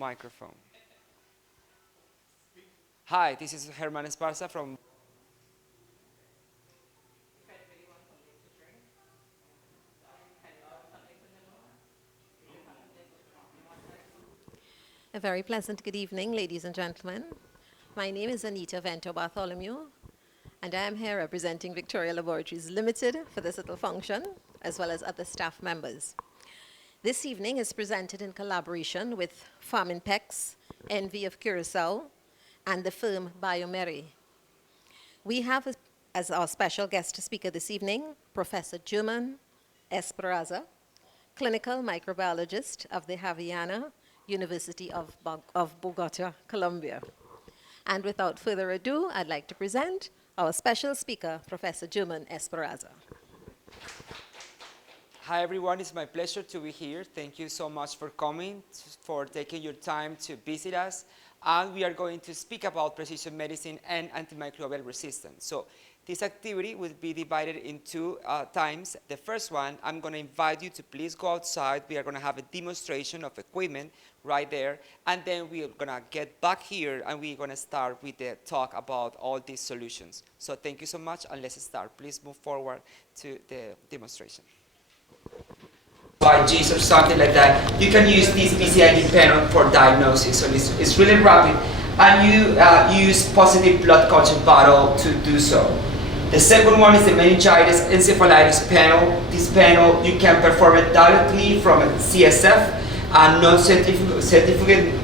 microphone. Hi, this is Jerman Esperosa from... A very pleasant good evening, ladies and gentlemen. My name is Anita Vento Bartholomew, and I am here representing Victoria Laboratories Limited for this little function, as well as other staff members. This evening is presented in collaboration with Farminpex, Envy of Curacao, and the firm Biomeri. We have as our special guest speaker this evening, Professor Jerman Esperosa, clinical microbiologist of the Javeriana University of Bogota, Colombia. And without further ado, I'd like to present our special speaker, Professor Jerman Esperosa. Hi everyone, it's my pleasure to be here. Thank you so much for coming, for taking your time to visit us. And we are going to speak about precision medicine and antimicrobial resistance. So this activity will be divided in two times. The first one, I'm going to invite you to please go outside. We are going to have a demonstration of equipment right there. And then we're going to get back here and we're going to start with the talk about all these solutions. So thank you so much and let's start. Please move forward to the demonstration. By GIS or something like that, you can use this BCID panel for diagnosis. So it's really rapid. And you use positive blood culture bottle to do so. The second one is the Meningitis Encephalitis panel. This panel, you can perform it directly from a CSF, a non-centrifugal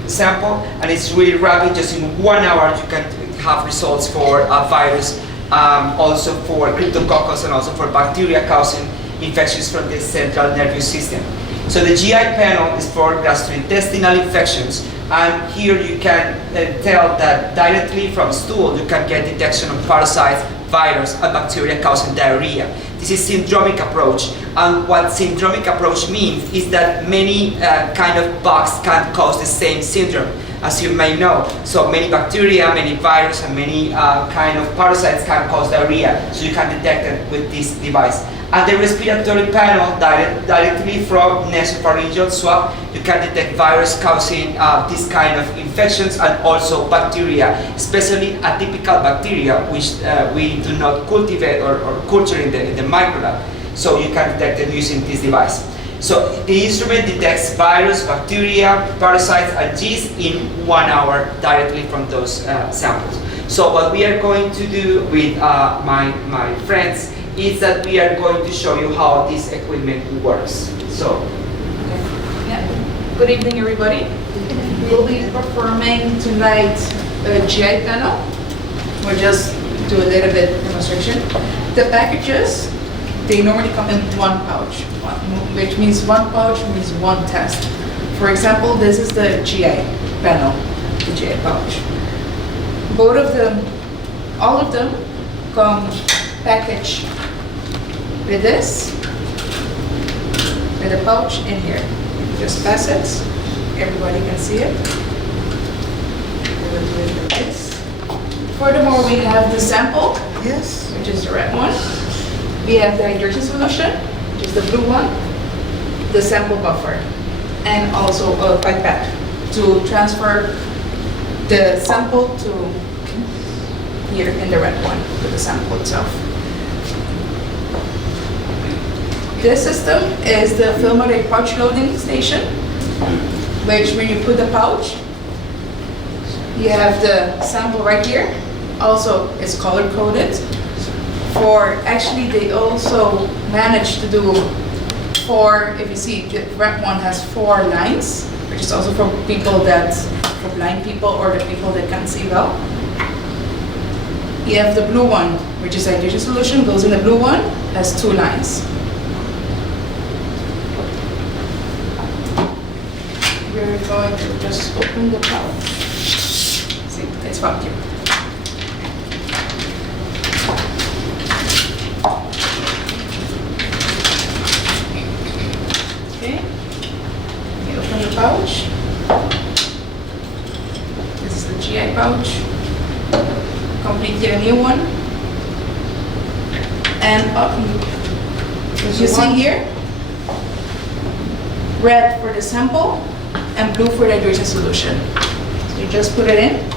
sample, and it's really rapid. Just in 1 hour, you can have results for a virus, also for cryptococcus, and also for bacteria causing infections from the central nervous system. So the GI panel is for gastrointestinal infections, and here you can tell that directly from stool you can get detection of parasites, virus, and bacteria causing diarrhea. This is syndromic approach, and what syndromic approach means is that many kind of bugs can cause the same syndrome, as you may know. So many bacteria, many virus, and many kind of parasites can cause diarrhea, so you can detect it with this device. And the respiratory panel, directly from nasopharyngeal swab, you can detect virus causing this kind of infections and also bacteria, especially atypical bacteria, which we do not cultivate or culture in the microlab. So you can detect it using this device. So the instrument detects virus, bacteria, parasites, and yeast in 1 hour directly from those samples. So what we are going to do with my friends is that we are going to show you how this equipment works. So, yeah. Good evening, everybody. We'll be performing tonight a GI panel. We'll just do a little bit demonstration. The packages, they normally come in one pouch, which means one pouch means one test. For example, this is the GI panel, the GI pouch. Both of them, all of them come packaged with this, with a pouch in here. You just pass it, everybody can see it. We'll do it like this. Furthermore, we have the sample, yes, which is the red one. We have the hydrogen solution, which is the blue one, the sample buffer, and also a pipette to transfer the sample to here in the red one, to the sample itself. This system is the Filmaric pouch loading station, which when you put the pouch, you have the sample right here. Also, it's color coded. Actually, they also managed to do 4, if you see, the red one has 4 lines, which is also for people for blind people or the people that can't see well. You have the blue one, which is hydrogen solution, goes in the blue one, has 2 lines. We're going to just open the pouch. See, it's vacuum. Okay, you open the pouch. This is the GI pouch. Completely a new one. And you see here, red for the sample, and blue for the hydration solution. So you just put it in.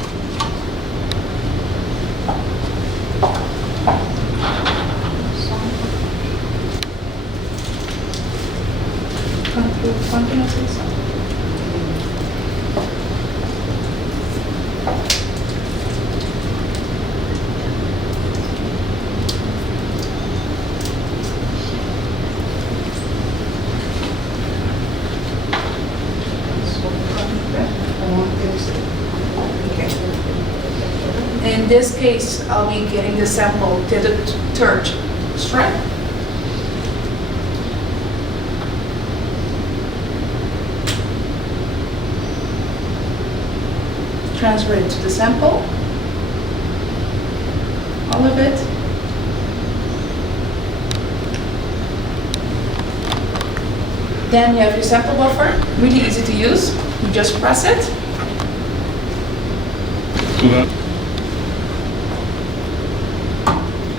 In this case, I'll be getting the sample to the third strand. Transfer it to the sample, all of it. Then you have your sample buffer, really easy to use. You just press it.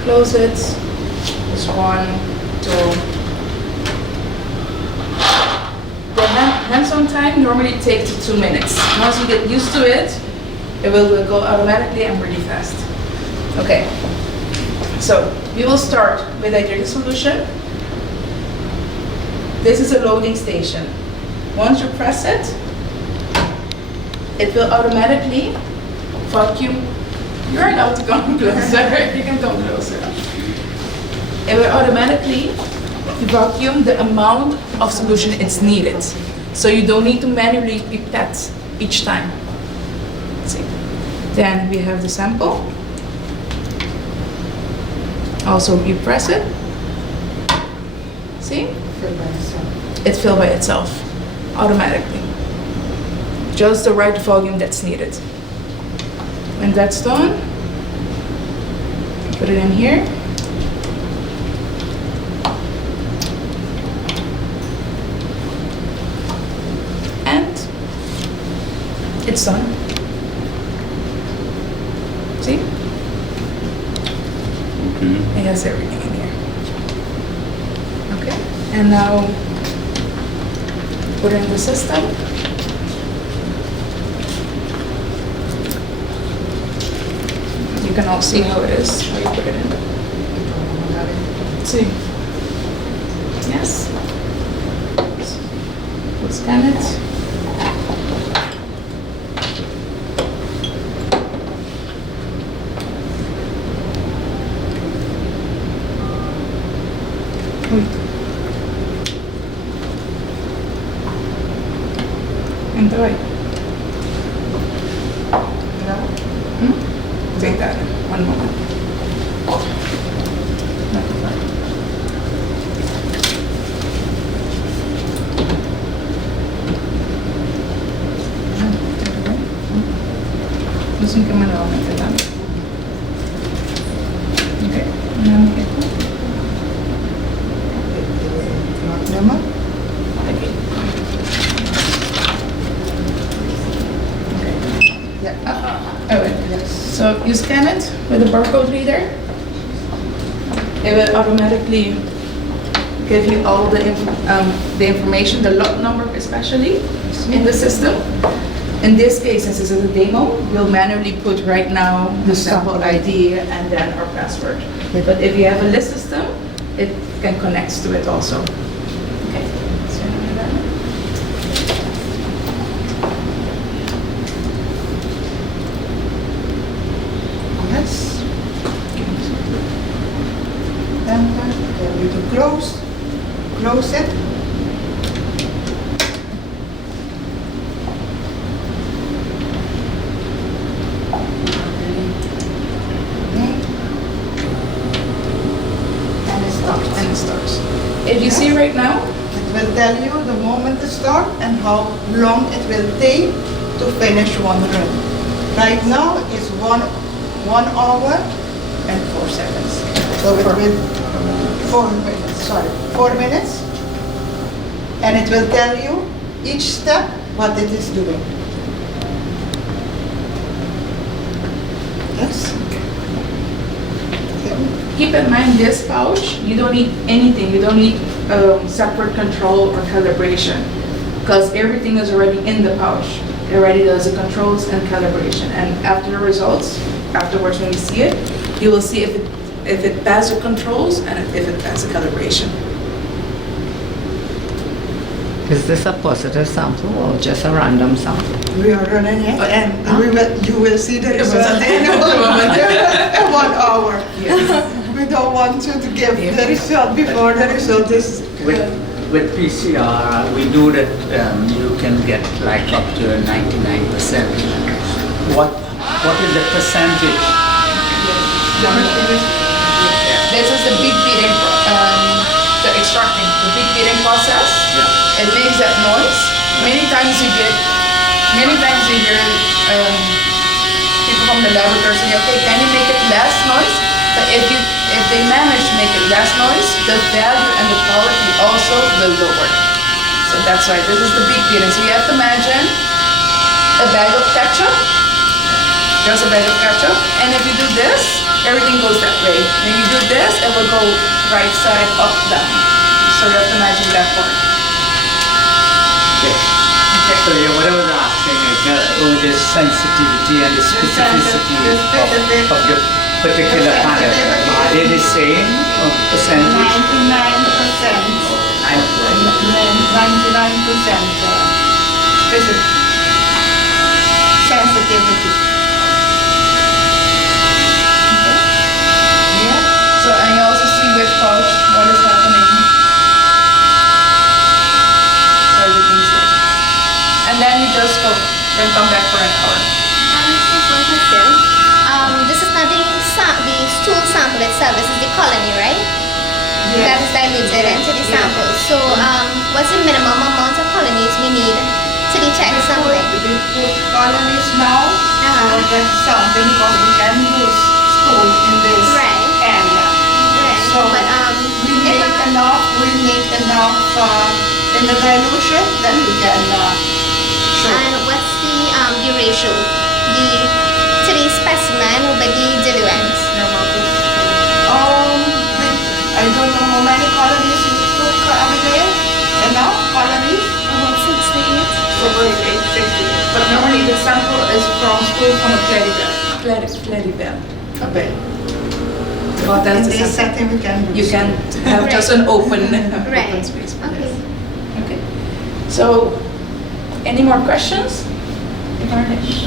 Close it. Just 1, 2. The hands-on time normally takes 2 minutes. Once you get used to it, it will go automatically and really fast. Okay. So we will start with a dirty solution. This is a loading station. Once you press it, it will automatically vacuum. You're allowed to come closer. You can come closer. It will automatically vacuum the amount of solution it's needed. So you don't need to manually pipette each time. See. Then we have the sample. Also, you press it. See? It's filled by itself, automatically. Just the right volume that's needed. When that's done, put it in here. And it's done. See? Okay. It has everything in here. Okay, and now put it in the system. You can all see how it is, how you put it in. See? Yes? We'll scan it. Enjoy. Take that. One moment. Pusing ke mana orang kita? Okay. Nama kita. Nama? Okay. Yeah. Oh, yes. So you scan it with a barcode reader. It will automatically give you all the information, the lot number especially, in the system. In this case, since this is a demo, we'll manually put right now the sample ID and then our password. But if you have a list system, it can connect to it also. Okay. So, yes. Then we do close it. if you see right now, it will tell you the moment to start and how long it will take to finish one run. Right now it's 1 hour and 4 seconds. So it will 4 minutes. Sorry, 4 minutes, and it will tell you each step what it is doing. Yes. keep in mind this pouch, you don't need anything. You don't need separate control or calibration. because everything is already in the pouch. It already does the controls and calibration. And after the results, afterwards when you see it, you will see if it passed the controls and if it passed the calibration. Is this a positive sample or just a random sample? We are running it, and you will see the result in 1 hour. Yes. We don't want you to give the result before the result is. With PCR, we do that you can get like up to 99%. What is the percentage? This is the bead beating, the extracting, the bead beating process. Yeah. It makes that noise. Many times you hear people from the laboratory say, okay, can you make it less noise? But if they manage to make it less noise, the value and the quality also will lower. So that's why this is the bead beating. So you have to imagine a bag of ketchup, just a bag of ketchup, and if you do this, everything goes that way. When you do this, it will go right side up, down. So you have to imagine that part. Okay. So yeah, what I was asking is the sensitivity and the specificity of the particular panel. Are they the same percentage? 99%. 99% sensitivity. Yeah. So and you also see which pouch, what is happening. So everything's good. And then you just go, then come back for an hour. This is not the stool sample itself, this is the colony, right? Yes. That is diluted into the sample. So what's the minimum amount of colonies we need to detect something? We put colonies now for the something because we can use stool in this Right. area. Right. So But we need enough in the dilution that we can show. and what's the ratio? To the specimen over the diluent? I don't know how many colonies you took every day. Enough colonies? About 6 to 8. But normally the sample is from a claribel. Okay. About In 10 to this 7. setting we can You use. can have just an open Right. space. Okay. Okay. So, any more questions?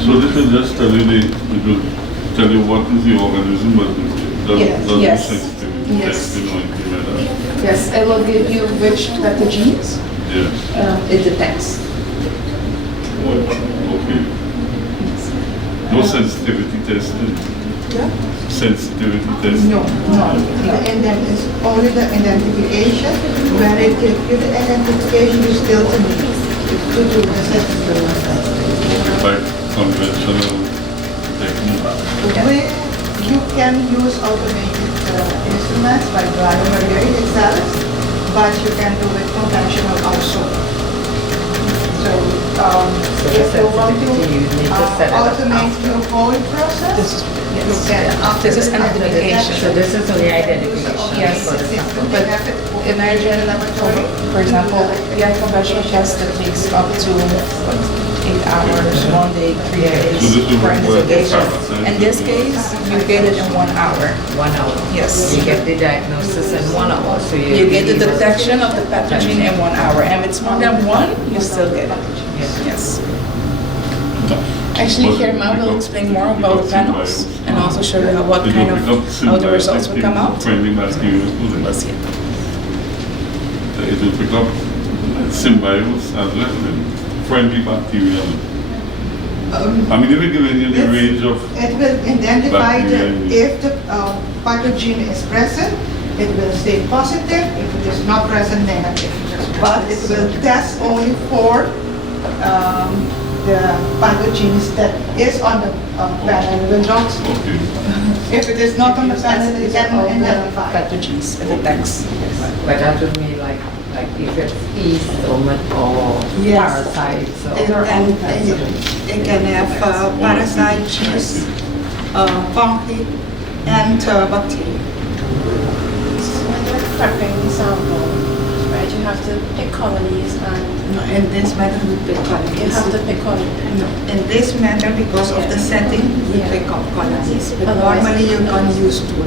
So this will just tell you what is the organism, but it doesn't Yes. sensitivity Yes. test, anything like that. Yes, it will give you which pathogens Yes. it detects. Okay. No sensitivity testing. Yeah. Sensitivity testing. No. And then it's only the identification. When it gives you the identification, you still need to do the sensitivity test. By conventional technique. You can use automated instruments like Laborities itself, but you can do it conventional also. So if you want to you need to set it up automate after. your whole process, you can after This is the identification. So this is only identification Yes. for the sample. But imagine, for example, we have conventional tests that takes up to 8 hours, 1 day, 3 days So this will for require investigation. pharmacist. In this case, you get it in 1 hour. 1 hour. Yes. You get the diagnosis in 1 hour, so You get the able to- detection of the pathogen in 1 hour, and if it's more than one, you still get it. Yes. Yes. Actually, here Matt will explain more about the panels and also show you what kind of, how the results will come out. Friendly bacteria. We'll see. It will pick up symbiotes as well, and friendly bacteria. I mean, they will give you the range of It will identify bacteria. if the pathogen is present, it will say positive. If it is not present, negative. But it will test only for the pathogens that is on the panel. It will not. Okay. If it is not on the panel, it can identify. Pathogens, it detects. But that would mean like if it's yeast or Yes. parasites or. It can have parasites, yeast, fungi, and bacteria. When you're prepping the sample, right, you have to pick colonies and No, in this matter we pick colonies. You have to pick colonies. No, in this matter, because of the setting, we pick up colonies. But Otherwise- normally you can use tool.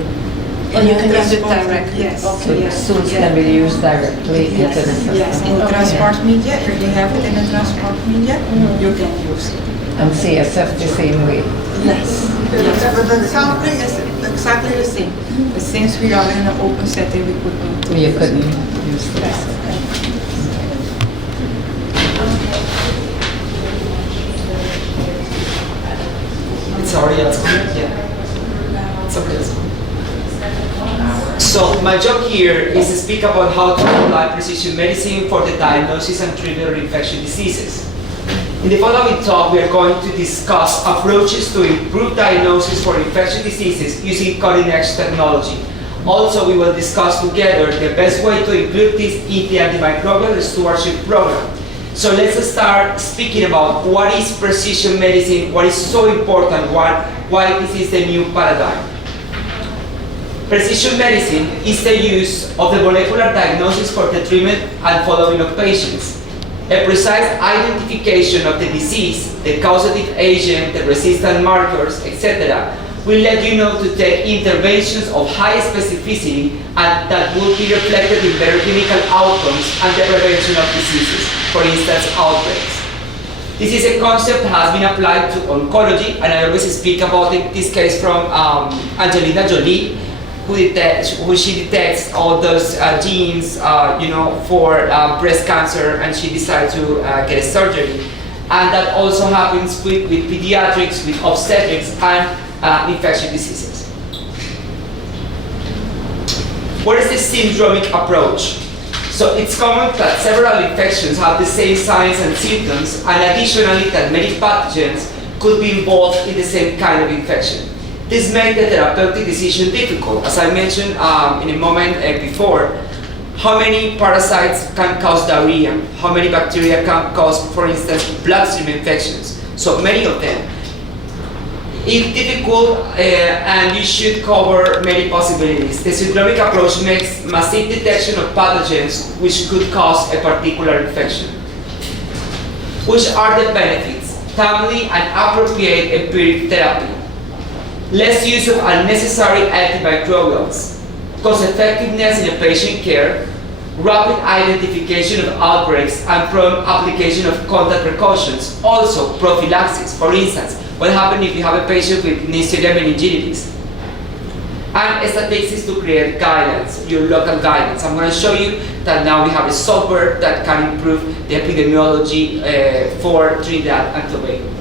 And you can use it transport- directly. Yes. So Okay. the stools can be used directly into Yes, the system. yes. In Okay. transport media, if you have it in a transport media, you can use it. And CSF the same way. Yes. Yes, but the sampling is exactly the same. But since we are in an open setting, we could not. You couldn't use this. It's already else. Yeah. It's already else. So my job here is to speak about how to apply precision medicine for the diagnosis and treatment of infectious diseases. In the following talk, we are going to discuss approaches to improve diagnosis for infectious diseases using cutting-edge technology. Also, we will discuss together the best way to include this in the antimicrobial stewardship program. So let's start speaking about what is precision medicine, what is so important, why this is the new paradigm. Precision medicine is the use of the molecular diagnosis for the treatment and following of patients. A precise identification of the disease, the causative agent, the resistant markers, etc., will let you know to take interventions of high specificity and that will be reflected in better clinical outcomes and the prevention of diseases, for instance, outbreaks. This is a concept that has been applied to oncology, and I always speak about this case from Angelina Jolie, who she detects all those genes, for breast cancer, and she decided to get a surgery. And that also happens with pediatrics, with obstetrics, and infectious diseases. What is the syndromic approach? So it's common that several infections have the same signs and symptoms, and additionally that many pathogens could be involved in the same kind of infection. This makes the therapeutic decision difficult. As I mentioned in a moment before, how many parasites can cause diarrhea? How many bacteria can cause, for instance, bloodstream infections? So many of them. It's difficult and you should cover many possibilities. The syndromic approach makes massive detection of pathogens which could cause a particular infection. Which are the benefits? Timely and appropriate empiric therapy. Less use of unnecessary antimicrobials. Cost effectiveness in a patient care. Rapid identification of outbreaks and prompt application of contact precautions. Also prophylaxis. For instance, what happens if you have a patient with Neisseria meningitis? And statistics to create guidance, your local guidance. I'm going to show you that now we have a software that can improve the epidemiology for Trinidad and Tobago.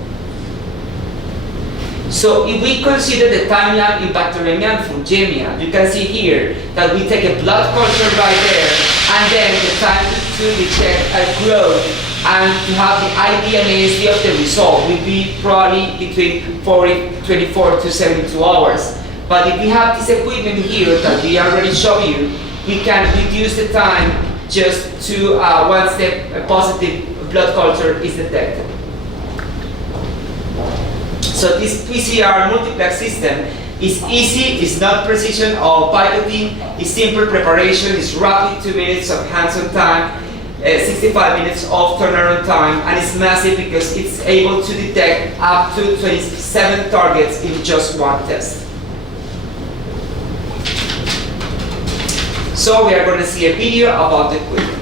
So if we consider the timeline in bacteremia and fungemia, you can see here that we take a blood culture right there, and then the time to detect a growth and to have the ID and ASD of the result will be probably between 24 to 72 hours. But if we have this equipment here that we already show you, we can reduce the time just to once the positive blood culture is detected. So this PCR multiplex system is easy, it's not precision or picoting, it's simple preparation, it's rapid, 2 minutes of hands-on time, 65 minutes of turnaround time, and it's massive because it's able to detect up to 27 targets in just one test. So we are going to see a video about the equipment.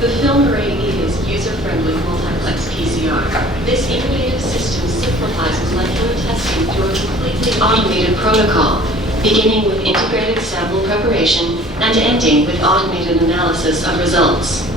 The film array is user-friendly multiplex PCR. This innovative system simplifies molecular testing through a completely automated protocol, beginning with integrated sample preparation and ending with automated analysis of results.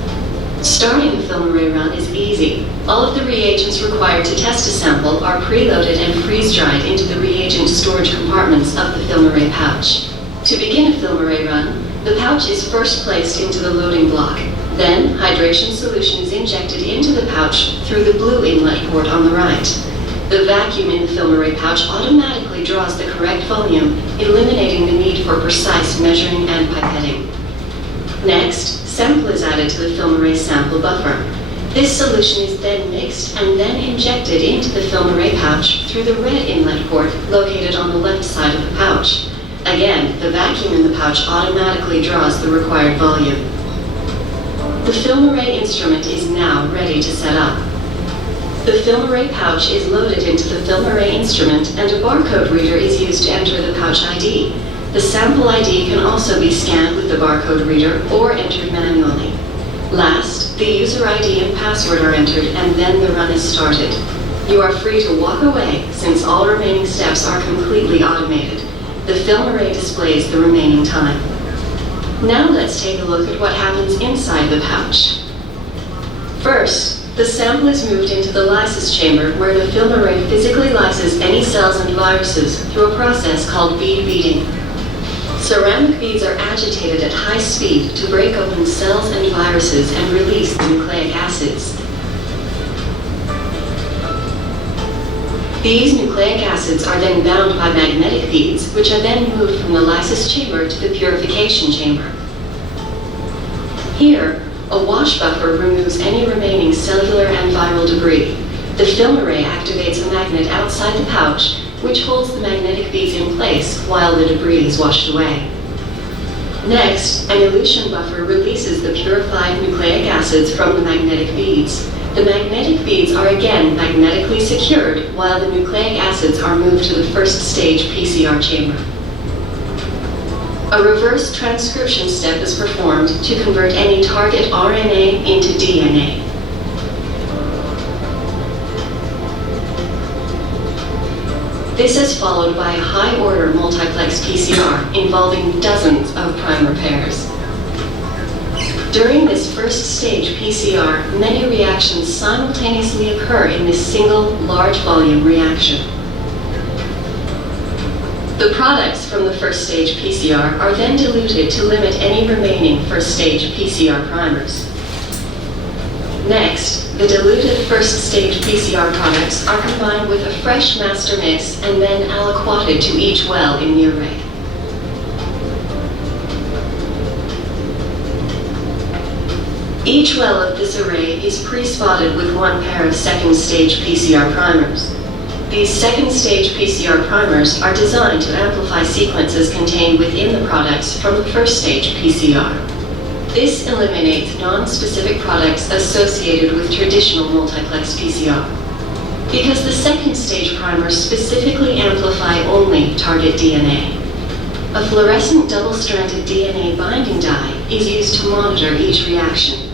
Starting the film array run is easy. All of the reagents required to test a sample are preloaded and freeze-dried into the reagent storage compartments of the film array pouch. To begin a film array run, the pouch is first placed into the loading block. Then, hydration solution is injected into the pouch through the blue inlet port on the right. The vacuum in the film array pouch automatically draws the correct volume, eliminating the need for precise measuring and pipetting. Next, sample is added to the film array sample buffer. This solution is then mixed and then injected into the film array pouch through the red inlet port located on the left side of the pouch. Again, the vacuum in the pouch automatically draws the required volume. The film array instrument is now ready to set up. The film array pouch is loaded into the film array instrument and a barcode reader is used to enter the pouch ID. The sample ID can also be scanned with the barcode reader or entered manually. Last, the user ID and password are entered and then the run is started. You are free to walk away since all remaining steps are completely automated. The film array displays the remaining time. Now let's take a look at what happens inside the pouch. First, the sample is moved into the lysis chamber where the film array physically lyses any cells and viruses through a process called bead beating. Ceramic beads are agitated at high speed to break open cells and viruses and release the nucleic acids. These nucleic acids are then bound by magnetic beads, which are then moved from the lysis chamber to the purification chamber. Here, a wash buffer removes any remaining cellular and viral debris. The film array activates a magnet outside the pouch, which holds the magnetic beads in place while the debris is washed away. Next, an elution buffer releases the purified nucleic acids from the magnetic beads. The magnetic beads are again magnetically secured while the nucleic acids are moved to the first stage PCR chamber. A reverse transcription step is performed to convert any target RNA into DNA. This is followed by a high-order multiplex PCR involving dozens of primer pairs. During this first stage PCR, many reactions simultaneously occur in this single large volume reaction. The products from the first stage PCR are then diluted to limit any remaining first stage PCR primers. Next, the diluted first stage PCR products are combined with a fresh master mix and then aliquoted to each well in the array. Each well of this array is pre-spotted with one pair of second stage PCR primers. These second stage PCR primers are designed to amplify sequences contained within the products from the first stage PCR. This eliminates non-specific products associated with traditional multiplex PCR. Because the second stage primers specifically amplify only target DNA. A fluorescent double-stranded DNA binding dye is used to monitor each reaction.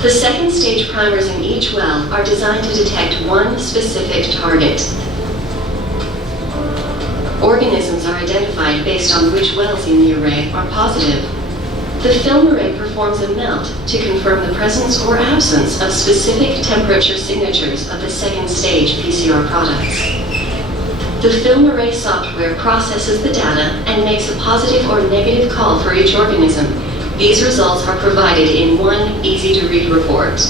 The second stage primers in each well are designed to detect one specific target. Organisms are identified based on which wells in the array are positive. The film array performs a melt to confirm the presence or absence of specific temperature signatures of the second stage PCR products. The film array software processes the data and makes a positive or negative call for each organism. These results are provided in one easy-to-read report.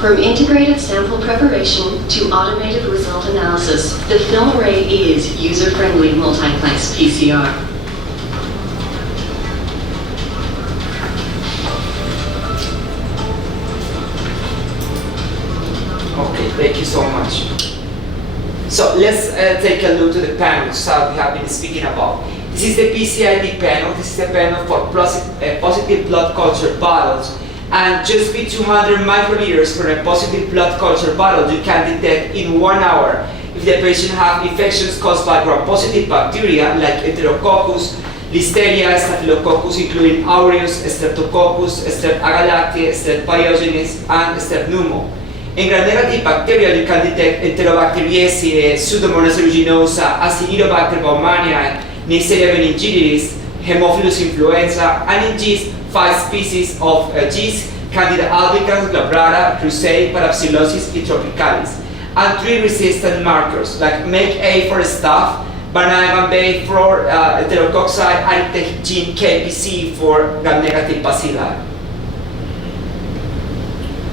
From integrated sample preparation to automated result analysis, the film array is user-friendly multiplex PCR. Okay, thank you so much. So let's take a look to the panels that we have been speaking about. This is the PCID panel. This is the panel for positive blood culture bottles. And just with 200 microliters for a positive blood culture bottle, you can detect in 1 hour if the patient has infections caused by gram-positive bacteria like Enterococcus, Listeria, Staphylococcus, including aureus, Streptococcus, Strep agalactiae, Strep pyogenes, and Strep pneumo. In gram-negative bacteria, you can detect Enterobacteriaceae, Pseudomonas aeruginosa, Acinetobacter baumannii, Neisseria meningitis, Haemophilus influenza, and in yeast, 5 species of yeast, Candida albicans, glabrata, Crusade, Parapsilosis, E. tropicalis, and 3 resistant markers like MAKE-A for staph, Banana-B for Enterococci, and the gene KPC for gram-negative bacilli.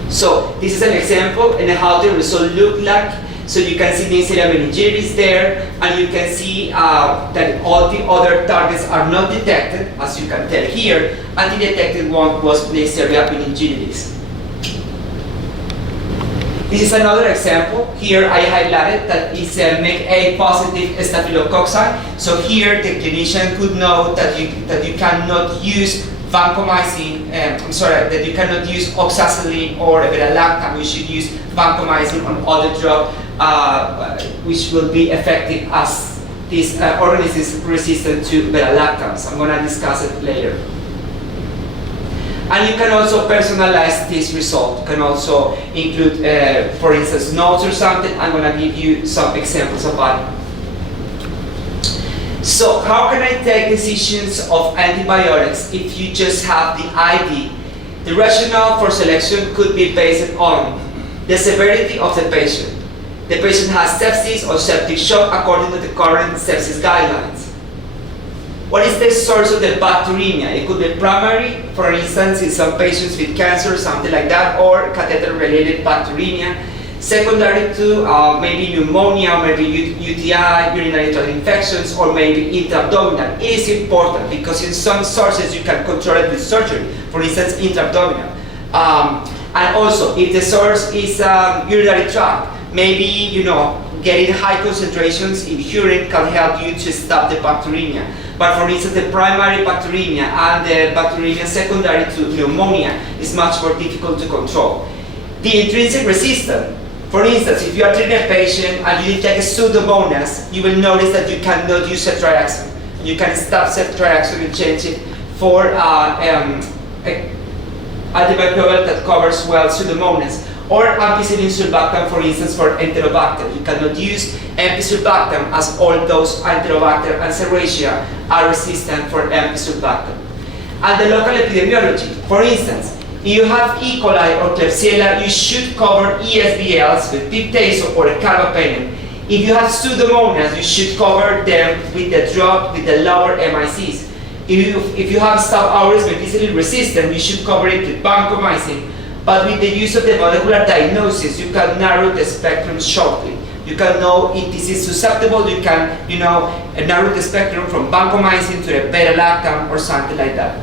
So this is an example and how the result look like. So you can see Neisseria meningitis there, and you can see that all the other targets are not detected, as you can tell here, and the detected one was Neisseria meningitis. This is another example. Here I highlighted that it's a MIC-A positive staphylococci. So here the clinician could know that you cannot use vancomycin, that you cannot use oxacillin or beta-lactam. You should use vancomycin on other drug, which will be effective as this organism is resistant to beta-lactams. I'm going to discuss it later. And you can also personalize this result. You can also include, for instance, notes or something. I'm going to give you some examples about it. So how can I take decisions of antibiotics if you just have the ID? The rationale for selection could be based on the severity of the patient. The patient has sepsis or septic shock according to the current sepsis guidelines. What is the source of the bacteremia? It could be primary, for instance, in some patients with cancer, something like that, or catheter-related bacteremia. Secondary to maybe pneumonia, maybe UTI, urinary tract infections, or maybe intra-abdominal. It is important because in some sources you can control it with surgery, for instance, intra-abdominal. And also, if the source is urinary tract, maybe getting high concentrations in urine can help you to stop the bacteremia. But for instance, the primary bacteremia and the bacteremia secondary to pneumonia is much more difficult to control. The intrinsic resistance. For instance, if you are treating a patient and you take a Pseudomonas, you will notice that you cannot use ceftriaxone. You can stop ceftriaxone and change it for antimicrobial that covers well Pseudomonas. Or ampicillin sulbactam, for instance, for Enterobacter. You cannot use ampicillin as all those Enterobacter and Serratia are resistant for ampicillin. And the local epidemiology. For instance, if you have E. coli or Klebsiella, you should cover ESBLs with piptazo or carbapenem. If you have Pseudomonas, you should cover them with the drug with the lower MICs. If you have Staph aureus methicillin resistant, you should cover it with vancomycin. But with the use of the molecular diagnosis, you can narrow the spectrum shortly. You can know if this is susceptible. You can, narrow the spectrum from vancomycin to a beta-lactam or something like that.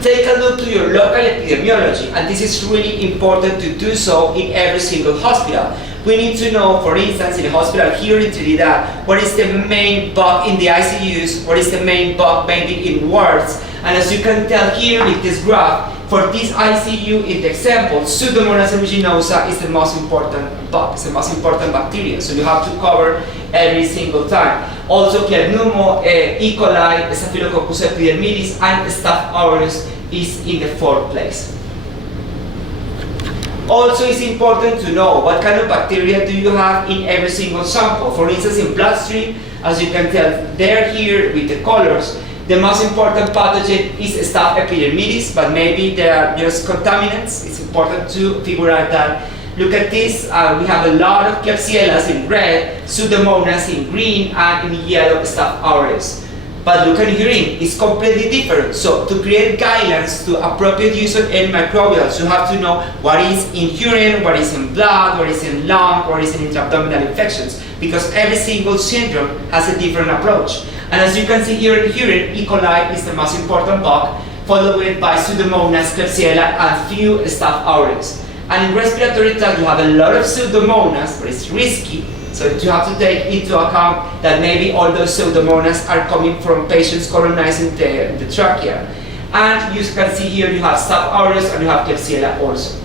Take a look to your local epidemiology, and this is really important to do so in every single hospital. We need to know, for instance, in a hospital here in Trinidad, what is the main bug in the ICUs, what is the main bug maybe in wards. And as you can tell here with this graph, for this ICU in the example, Pseudomonas aeruginosa is the most important bug, it's the most important bacteria, so you have to cover every single time. Also, Pneumo, E. coli, Staphylococcus epidermidis, and Staph aureus is in the 4th place. Also, it's important to know what kind of bacteria do you have in every single sample. For instance, in bloodstream, as you can tell there here with the colors, the most important pathogen is Staph epidermidis, but maybe there are just contaminants. It's important to figure out that. Look at this, we have a lot of Klebsiellas in red, Pseudomonas in green, and in yellow Staph aureus. But look at urine, it's completely different. So to create guidelines to appropriate use of any microbials, you have to know what is in urine, what is in blood, what is in lung, what is in intra-abdominal infections, because every single syndrome has a different approach. And as you can see here in urine, E. coli is the most important bug, followed by Pseudomonas, Klebsiella, and few Staph aureus. And in respiratory tract, you have a lot of Pseudomonas, but it's risky. So you have to take into account that maybe all those Pseudomonas are coming from patients colonizing the trachea. And you can see here you have Staph aureus and you have Klebsiella also.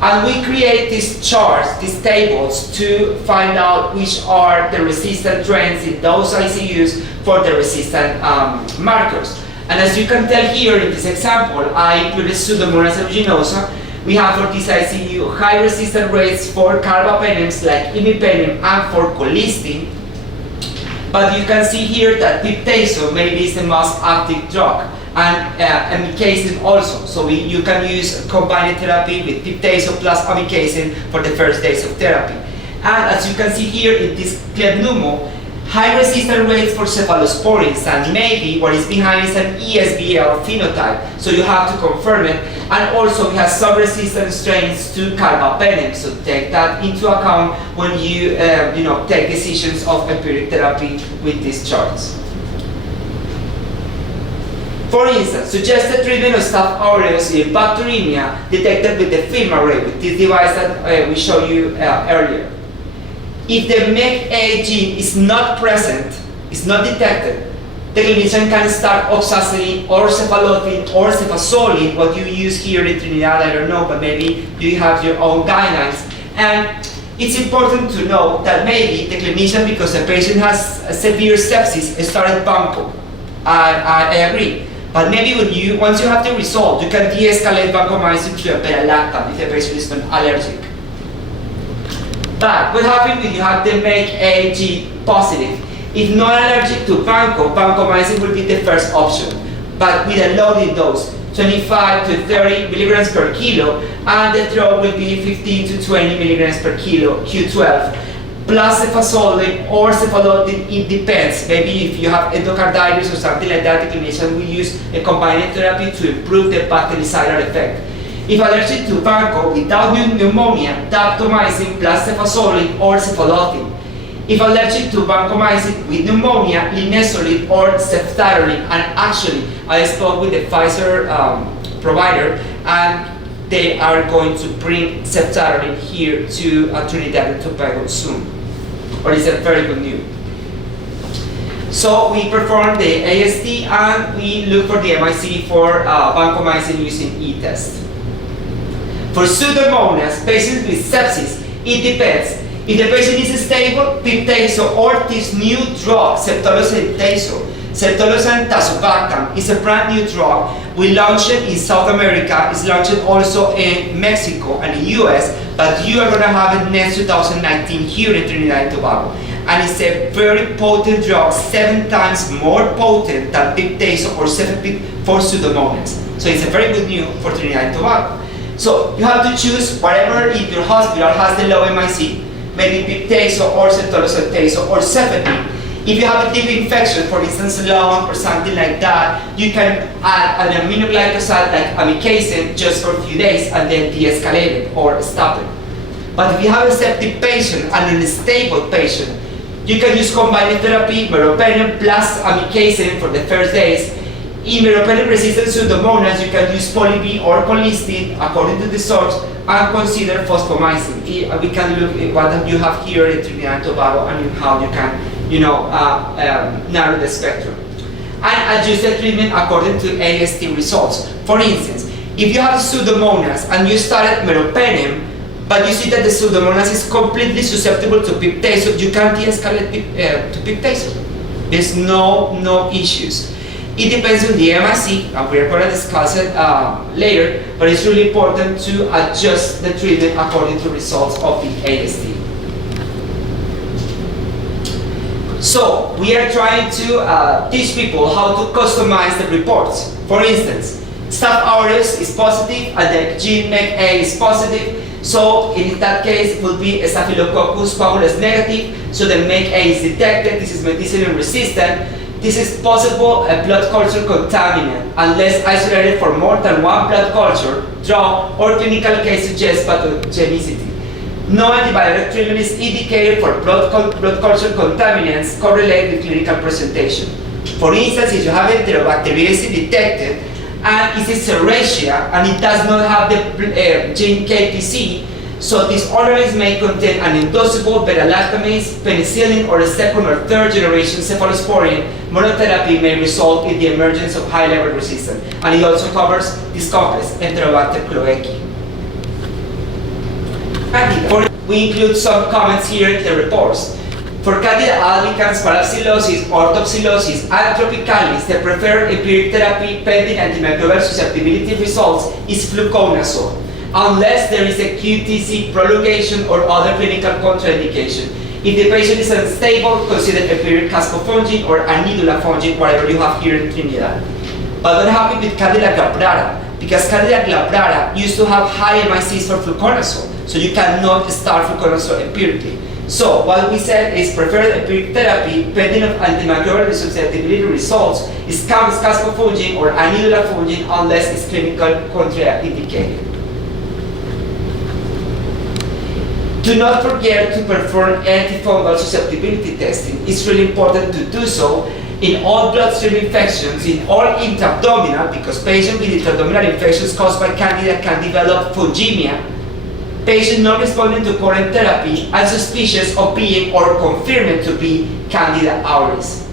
And we create these charts, these tables, to find out which are the resistant trends in those ICUs for the resistant markers. And as you can tell here in this example, I included Pseudomonas aeruginosa. We have for this ICU high resistant rates for carbapenems like imipenem and for colistin. But you can see here that piptazo maybe is the most active drug, and amikacin also. So you can use combined therapy with piptazo plus amikacin for the first days of therapy. And as you can see here in this Klebnumo, high resistant rates for cephalosporins, and maybe what is behind is an ESBL phenotype, so you have to confirm it. And also we have some resistant strains to carbapenem, so take that into account when you take decisions of empiric therapy with these charts. For instance, suggested treatment of Staph aureus in bacteremia detected with the film array, with this device that we showed you earlier. If the MEG-A gene is not present, is not detected, the clinician can start oxacillin or cephalotin or cefazolin, what you use here in Trinidad, I don't know, but maybe you have your own guidelines. And it's important to know that maybe the clinician, because the patient has a severe sepsis, started Banco. I agree. But maybe once you have the result, you can de-escalate vancomycin to a beta-lactam if the patient is not allergic. But what happens if you have the MEG-A gene positive? If not allergic to vancomycin will be the first option, but with a loaded dose, 25 to 30 milligrams per kilo, and the drug will be 15 to 20 milligrams per kilo, Q12, plus cefazolin or cephalotin, it depends. Maybe if you have endocarditis or something like that, the clinician will use a combined therapy to improve the bactericidal effect. If allergic to vanco without pneumonia, daptomycin plus cefazolin or cephalotin. If allergic to vancomycin with pneumonia, linezolid or ceftaroline. And actually, I spoke with the Pfizer provider, and they are going to bring ceftaroline here to Trinidad and Tobago soon. Or it's a very good news. So we perform the AST and we look for the MIC for vancomycin using e-test. For Pseudomonas, patients with sepsis, it depends. If the patient is stable, piptazo or this new drug, ceftolozane-tazo, ceftolozane-tazobactam, is a brand new drug. We launched it in South America, it's launched also in Mexico and the US, but you are going to have it next 2019 here in Trinidad and Tobago. And it's a very potent drug, 7 times more potent than piptazo or cefepip for Pseudomonas. So it's a very good news for Trinidad and Tobago. So you have to choose whatever, if your hospital has the low MIC, maybe piptazo or ceftolozane-tazo or cefepip. If you have a deep infection, for instance lung or something like that, you can add an aminoglycoside like amikacin just for a few days and then de-escalate it or stop it. But if you have a septic patient and an unstable patient, you can use combined therapy, meropenem plus amikacin for the first days. In meropenem-resistant Pseudomonas, you can use poly-B or colistin according to the source and consider fosfomycin. We can look at what you have here in Trinidad and Tobago and how you can, narrow the spectrum. And adjust the treatment according to AST results. For instance, if you have Pseudomonas and you started meropenem, but you see that the Pseudomonas is completely susceptible to piptazo, you can de-escalate to piptazo. There's no issues. It depends on the MIC, and we're going to discuss it later, but it's really important to adjust the treatment according to results of the AST. So, we are trying to teach people how to customize the reports. For instance, Staph aureus is positive, and the gene MEG-A is positive, so in that case it will be a Staphylococcus coagulans negative, so the MEG-A is detected, this is methicillin resistant. This is possible a blood culture contaminant, unless isolated for more than one blood culture, draw, or clinical case suggests pathogenicity. No antibiotic treatment is indicated for blood culture contaminants correlate with clinical presentation. For instance, if you have Enterobacteriaceae detected, and it is Serratia, and it does not have the gene KPC, so these organisms may contain an indocible beta-lactamase, penicillin, or a second or third generation cephalosporin. Monotherapy may result in the emergence of high-level resistance. And it also covers this complex, Enterobacter cloacae. We include some comments here in the reports. For Candida albicans, parapsilosis, orthopsilosis, and tropicalis, the preferred empiric therapy pending antimicrobial susceptibility results is fluconazole, unless there is a QTC prolongation or other clinical contraindication. If the patient is unstable, consider empiric cascofungin or anidula fungin, whatever you have here in Trinidad. But what happened with Candida glabrata? Because Candida glabrata used to have high MICs for fluconazole, so you cannot start fluconazole empirically. So what we said is preferred empiric therapy pending of antimicrobial susceptibility results is cascofungin or anidula fungin unless it's clinical contraindicated. Do not forget to perform antifungal susceptibility testing. It's really important to do so. in all bloodstream infections, in all intra-abdominal, because patients with intra-abdominal infections caused by Candida can develop fungemia, patients not responding to current therapy and suspicious of being or confirmed to be Candida auris.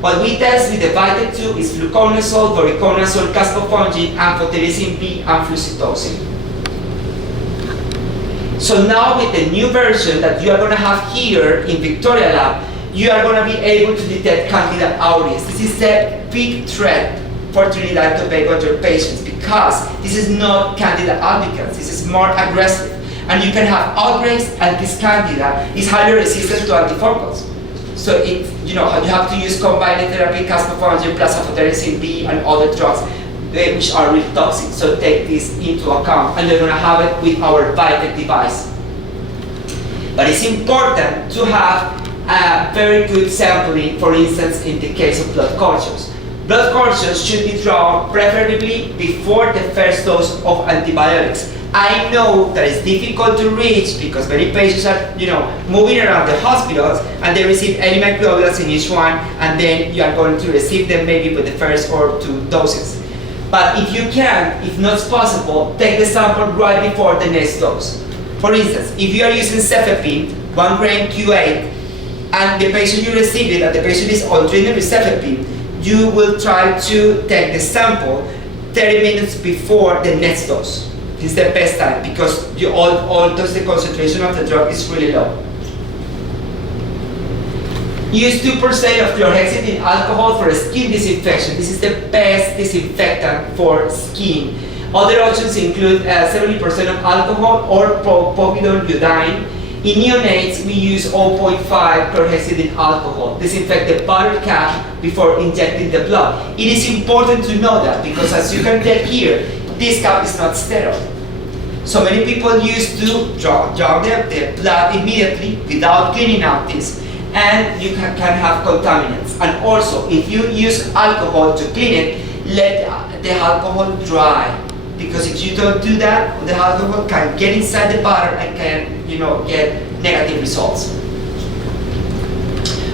What we test with the Vital 2 is fluconazole, voriconazole, caspofungin, amphotericin B, and flucytosine. So now with the new version that you are going to have here in Victoria Lab, you are going to be able to detect Candida auris. This is a big threat for Trinidad and Tobago and your patients, because this is not Candida albicans, this is more aggressive. And you can have outbreaks, and this Candida is highly resistant to antifungals. So you have to use combined therapy, caspofungin plus amphotericin B and other drugs which are really toxic. So take this into account, and you're going to have it with our Vitek device. But it's important to have a very good sampling, for instance, in the case of blood cultures. Blood cultures should be drawn preferably before the first dose of antibiotics. I know that it's difficult to reach because many patients are, moving around the hospitals and they receive antimicrobials in each one, and then you are going to receive them maybe with the first or 2 doses. But if you can, if not possible, take the sample right before the next dose. For instance, if you are using cefepime, 1 gram Q8, and the patient you received it, and the patient is on treatment with cefepime, you will try to take the sample 30 minutes before the next dose. This is the best time, because the concentration of the drug is really low. Use 2% of chlorhexidine alcohol for skin disinfection. This is the best disinfectant for skin. Other options include 70% of alcohol or povidone iodine. In neonates, we use 0.5 chlorhexidine alcohol. Disinfect the bottle cap before injecting the blood. It is important to know that, because as you can tell here, this cap is not sterile. So many people used to draw the blood immediately without cleaning out this, and you can have contaminants. And also, if you use alcohol to clean it, let the alcohol dry, because if you don't do that, the alcohol can get inside the bottle and can, get negative results.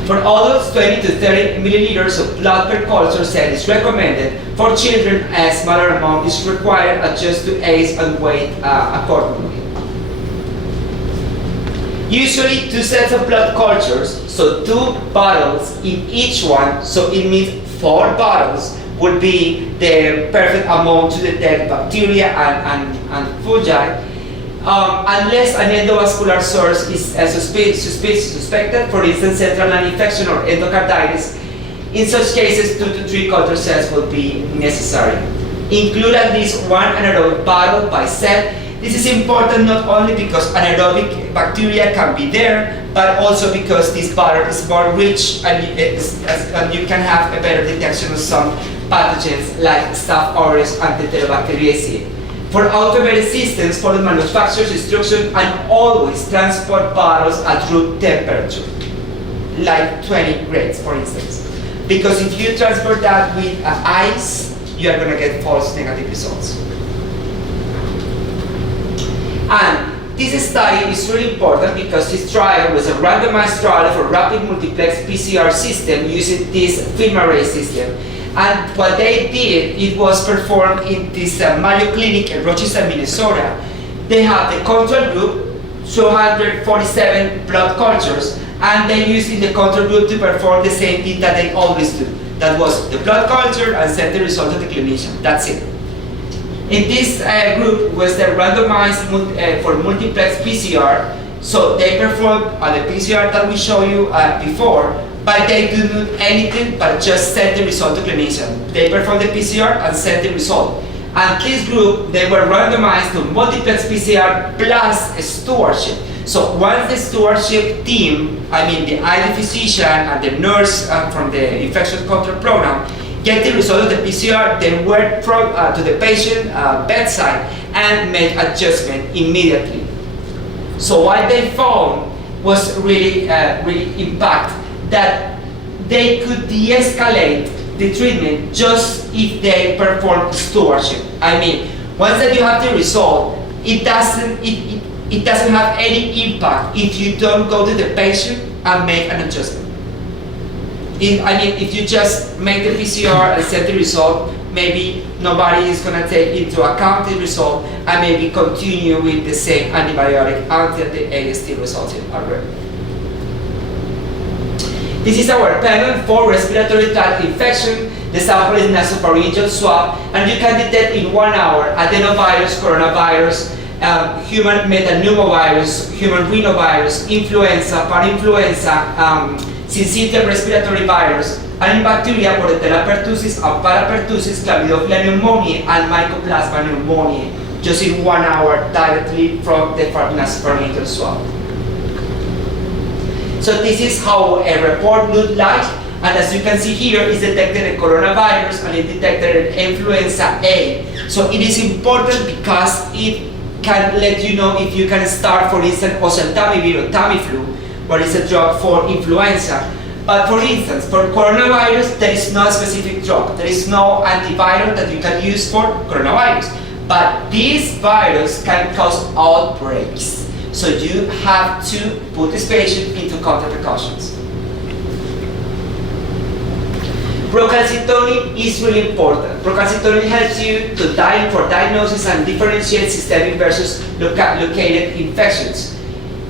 For adults, 20 to 30 milliliters of blood per culture set is recommended. For children, a smaller amount is required, adjust to age and weight accordingly. Usually 2 sets of blood cultures, so 2 bottles in each one, so it means 4 bottles would be the perfect amount to detect bacteria and fungi. Unless an endovascular source is suspected, for instance, central line infection or endocarditis, in such cases 2 to 3 culture sets will be necessary. Include at least 1 anaerobic bottle by set. This is important not only because anaerobic bacteria can be there, but also because this bottle is more rich, and you can have a better detection of some pathogens like Staph aureus and Enterobacteriaceae. For automated systems, follow manufacturer's instruction and always transport bottles at room temperature, like 20 grades, for instance. Because if you transport that with ice, you are going to get false negative results. And this study is really important because this trial was a randomized trial of a rapid multiplex PCR system using this film array system. And what they did, it was performed in this Mayo Clinic in Rochester, Minnesota. They had the control group, 247 blood cultures, and they used in the control group to perform the same thing that they always do. That was the blood culture and send the result to the clinician. That's it. In this group was the randomized for multiplex PCR. So they performed the PCR that we showed you before, but they didn't do anything but just send the result to clinician. They performed the PCR and sent the result. And this group, they were randomized to multiplex PCR plus stewardship. So once the stewardship team, I mean the ID physician and the nurse from the infectious control program, get the result of the PCR, they went to the patient bedside and make adjustment immediately. So what they found was really impact, that they could de-escalate the treatment just if they perform stewardship. I mean, once that you have the result, it doesn't have any impact if you don't go to the patient and make an adjustment. if you just make the PCR and set the result, maybe nobody is going to take into account the result and maybe continue with the same antibiotic until the egg still resulted already. This is our panel for respiratory tract infection. The sample is nasopharyngeal swab, and you can detect in 1 hour adenovirus, coronavirus, human metapneumovirus, human rhinovirus, influenza, parainfluenza, syncytial respiratory virus, and in bacteria, Bordetella pertussis and parapertussis, Clavidophila pneumoniae, and Mycoplasma pneumoniae, just in 1 hour directly from the nasopharyngeal swab. So this is how a report looked like, and as you can see here, it detected a coronavirus and it detected an influenza A. So it is important because it can let you know if you can start, for instance, oseltamivir or Tamiflu, what is a drug for influenza. But for instance, for coronavirus, there is no specific drug. There is no antiviral that you can use for coronavirus. But this virus can cause outbreaks. So you have to put this patient into counter precautions. Procalcitonin is really important. Procalcitonin helps you for diagnosis and differentiate systemic versus located infections.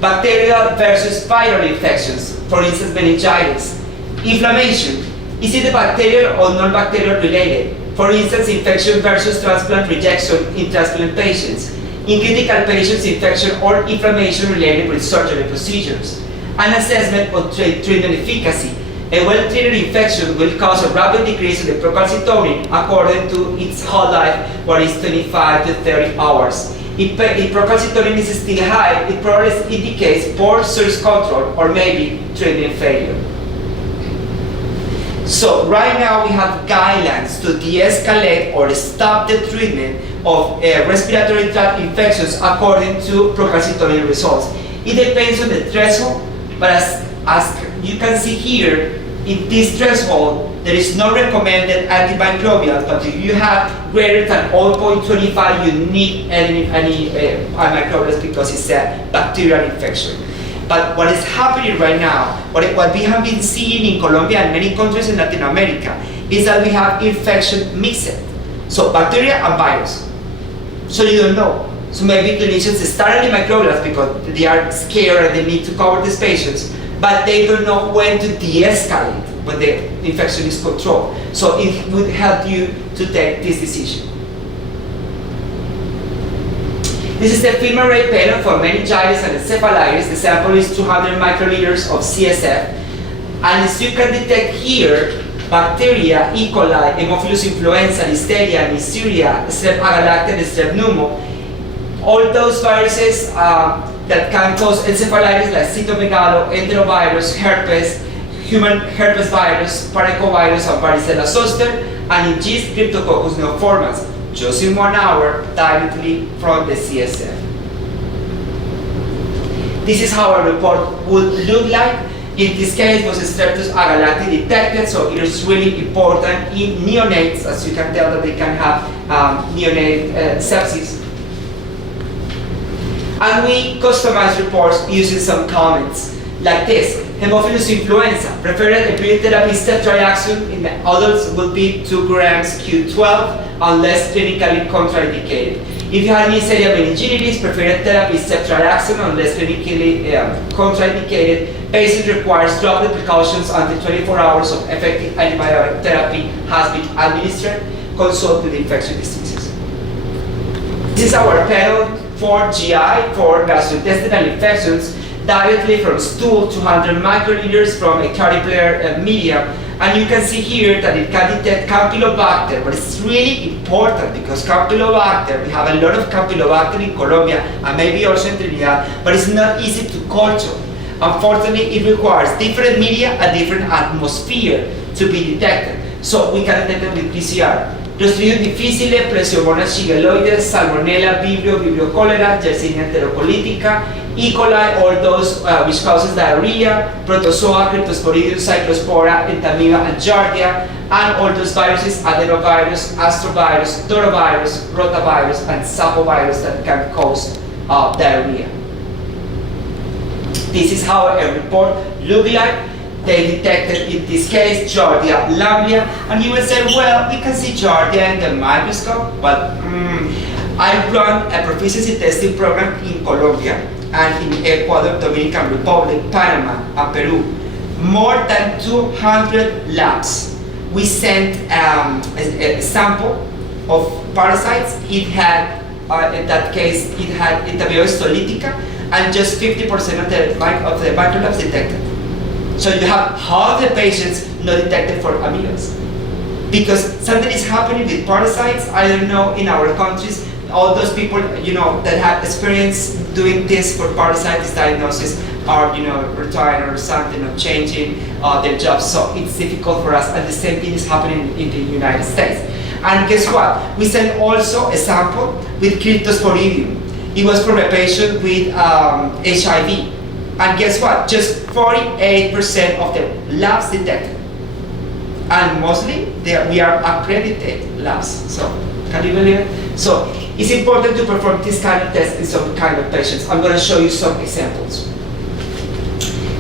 Bacterial versus viral infections, for instance, meningitis. Inflammation, is it bacterial or non-bacterial related? For instance, infection versus transplant rejection in transplant patients. In critical patients, infection or inflammation related with surgery procedures. An assessment of treatment efficacy. A well-treated infection will cause a rapid decrease in the procalcitonin according to its half-life, what is 25 to 30 hours. If procalcitonin is still high, it probably indicates poor source control or maybe treatment failure. So right now we have guidelines to de-escalate or stop the treatment of respiratory tract infections according to procalcitonin results. It depends on the threshold, but as you can see here, in this threshold, there is no recommended antimicrobial, but if you have greater than 0.25, you need any antimicrobials because it's a bacterial infection. But what is happening right now, what we have been seeing in Colombia and many countries in Latin America, is that we have infection mixed. So bacteria and virus. So you don't know. So maybe clinicians start antimicrobials because they are scared and they need to cover these patients, but they don't know when to de-escalate when the infection is controlled. So it would help you to take this decision. This is the film array panel for meningitis and encephalitis. The sample is 200 microliters of CSF. And as you can detect here, bacteria, E. coli, Haemophilus influenza, Listeria, Neisseria, Strep agalactiae, Strep pneumo, all those viruses that can cause encephalitis like cytomegalo, enterovirus, herpes, human herpes virus, paracovirus, and varicella zoster, and in yeast, Cryptococcus neoformans, just in 1 hour directly from the CSF. This is how a report would look like. In this case, was Streptococcus agalactiae detected, so it is really important in neonates, as you can tell that they can have neonate sepsis. And we customize reports using some comments, like this. Haemophilus influenza, preferred empiric therapy ceftriaxone in the adults will be 2 grams Q12 unless clinically contraindicated. If you have Neisseria meningitis, preferred therapy ceftriaxone unless clinically contraindicated. Patient requires droplet precautions until 24 hours of effective antibiotic therapy has been administered. Consult with infectious diseases. This is our panel for GI, for gastrointestinal infections, directly from stool, 200 microliters from a Cardiplayer medium. And you can see here that it can detect Campylobacter, but it's really important because Campylobacter, we have a lot of Campylobacter in Colombia and maybe also in Trinidad, but it's not easy to culture. Unfortunately, it requires different media and different atmosphere to be detected. So we can detect it with PCR. Clostridium difficile, Plesiomonas shigelloides, Salmonella, Vibrio cholera, Yersinia enterocolitica, E. coli, all those which causes diarrhea, Protozoa, Cryptosporidium, Cyclospora, Entamoeba, and Giardia, and all those viruses, adenovirus, astrovirus, norovirus, rotavirus, and sapovirus that can cause diarrhea. This is how a report looks like. They detected, in this case, Giardia lamblia, and you will say, well, we can see Giardia in the microscope, but I run a proficiency testing program in Colombia and in Ecuador, Dominican Republic, Panama, and Peru. More than 200 labs. We sent a sample of parasites. It had, in that case, it had Encephalitis stolytica, and just 50% of the microlabs detected. So you have half the patients not detected for amibas. Because something is happening with parasites, I don't know, in our countries, all those people, that have experience doing this for parasites diagnosis are, retired or something, or changing their jobs. So it's difficult for us, and the same thing is happening in the United States. And guess what? We sent also a sample with Cryptosporidium. It was from a patient with HIV. And guess what? Just 48% of the labs detected. And mostly, we are accredited labs. So, can you believe it? So, it's important to perform this kind of test in some kind of patients. I'm going to show you some examples.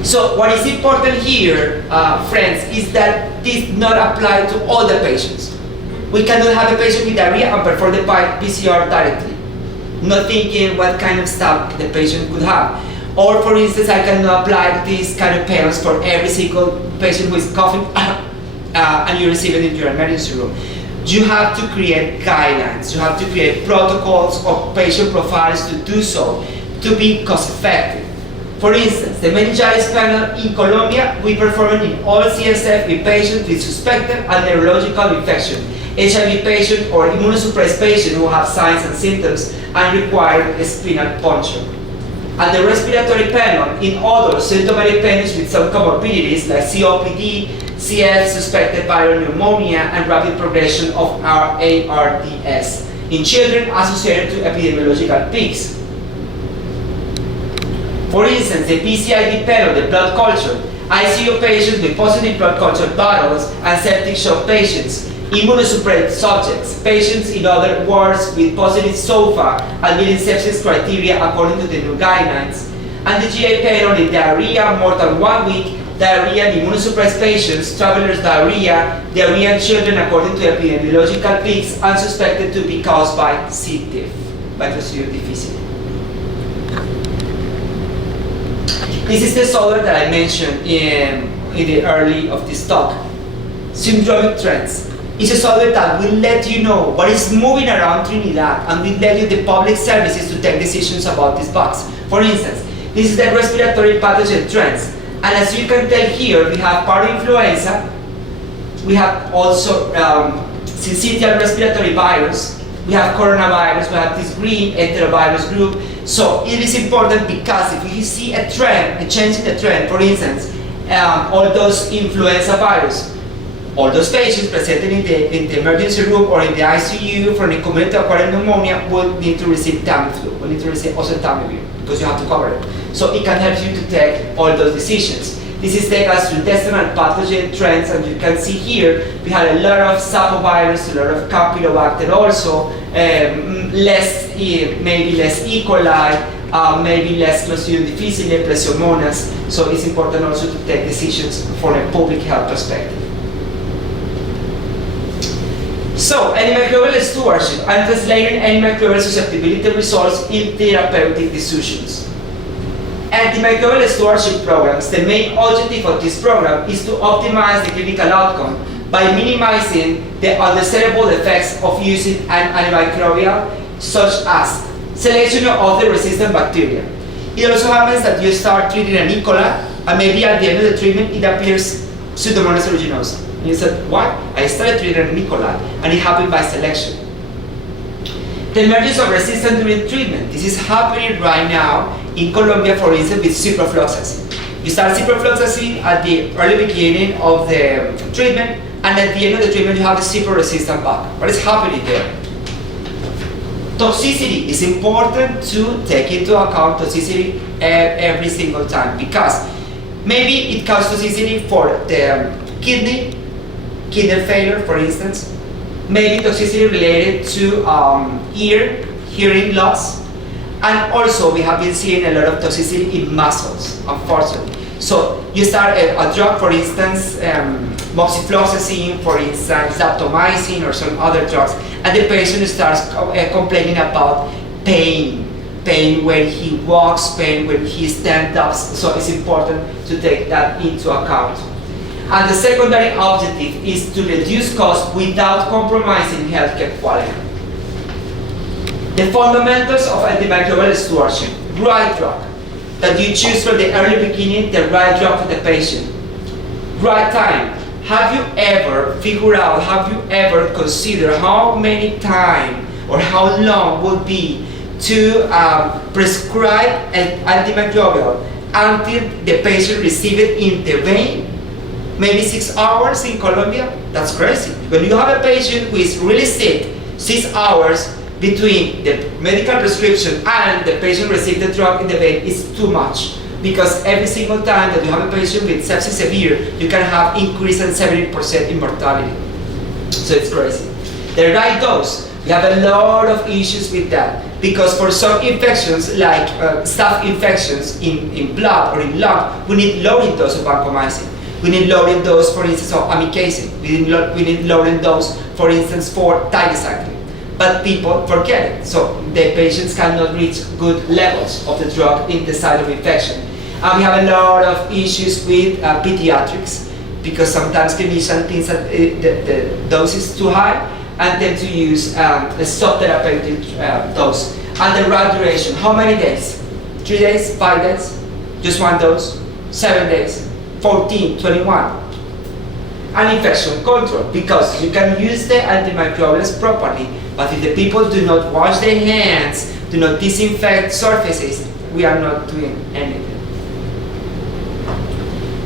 So, what is important here, friends, is that this not apply to all the patients. We cannot have a patient with diarrhea and perform the PCR directly, not thinking what kind of stuff the patient could have. Or, for instance, I cannot apply these kind of panels for every single patient who is coughing and you receive it in your emergency room. You have to create guidelines. You have to create protocols or patient profiles to do so, to be cost effective. For instance, the meningitis panel in Colombia, we perform it in all CSF with patients with suspected and neurological infection, HIV patient or immunosuppressed patient who have signs and symptoms and require a spinal puncture. And the respiratory panel in other symptomatic patients with some comorbidities like COPD, CF, suspected viral pneumonia, and rapid progression of ARDS in children associated to epidemiological peaks. For instance, the PCID panel, the blood culture, ICU patients with positive blood culture bottles and septic shock patients, immunosuppressed subjects, patients in other wards with positive SOFA and meeting sepsis criteria according to the new guidelines, and the GA panel in diarrhea more than 1 week, diarrhea in immunosuppressed patients, travelers diarrhea, diarrhea in children according to epidemiological peaks and suspected to be caused by C. diff, by Clostridium difficile. This is the software that I mentioned in the early of this talk, syndromic trends. It's a software that will let you know what is moving around Trinidad and will let you the public services to take decisions about this box. For instance, this is the respiratory pathogen trends. And as you can tell here, we have parainfluenza, we have also syncytial respiratory virus, we have coronavirus, we have this green enterovirus group. So it is important because if you see a trend, a change in the trend, for instance, all those influenza virus, all those patients presented in the emergency room or in the ICU from a community acquired pneumonia will need to receive Tamiflu, will need to receive oseltamivir, because you have to cover it. So it can help you to take all those decisions. This is the gastrointestinal pathogen trends, and you can see here we had a lot of Sapovirus, a lot of Campylobacter also, maybe less E. coli, maybe less Clostridium difficile, Plasmodium. So it's important also to take decisions from a public health perspective. So, antimicrobial stewardship. I'm translating antimicrobial susceptibility results in therapeutic decisions. Antimicrobial stewardship programs, the main objective of this program is to optimize the clinical outcome by minimizing the undesirable effects of using an antimicrobial, such as selection of the resistant bacteria. It also happens that you start treating an E. coli, and maybe at the end of the treatment it appears Pseudomonas aeruginosa. And you said, why? I started treating an E. coli, and it happened by selection. The emergence of resistance during treatment. This is happening right now in Colombia, for instance, with ciprofloxacin. You start ciprofloxacin at the early beginning of the treatment, and at the end of the treatment, you have the cipro-resistant bug. What is happening there? Toxicity is important to take into account toxicity every single time, because maybe it causes toxicity for the kidney failure, for instance. Maybe toxicity related to hearing loss. And also, we have been seeing a lot of toxicity in muscles, unfortunately. So you start a drug, for instance, moxifloxacin, for instance, daptomycin, or some other drugs, and the patient starts complaining about pain when he walks, pain when he stands up. So it's important to take that into account. And the secondary objective is to reduce costs without compromising healthcare quality. The fundamentals of antimicrobial stewardship: right drug, that you choose from the early beginning the right drug for the patient. Right time. Have you ever figured out, have you ever considered how many time or how long would be to prescribe an antimicrobial until the patient receives it in the vein? Maybe 6 hours in Colombia? That's crazy. When you have a patient who is really sick, 6 hours between the medical prescription and the patient receiving the drug in the vein is too much, because every single time that you have a patient with sepsis severe, you can have increase in 70% in mortality. So it's crazy. The right dose, we have a lot of issues with that, because for some infections, like staph infections in blood or in lung, we need loading dose of vancomycin. We need loading dose, for instance, of amikacin. We need loading dose, for instance, for tigecycline. But people forget it, so the patients cannot reach good levels of the drug in the site of infection. And we have a lot of issues with pediatrics, because sometimes clinicians think that the dose is too high and tend to use a subtherapeutic dose. And the right duration: how many days? 3 days, 5 days, just one dose, 7 days, 14, 21. And infection control, because you can use the antimicrobials properly, but if the people do not wash their hands, do not disinfect surfaces, we are not doing anything.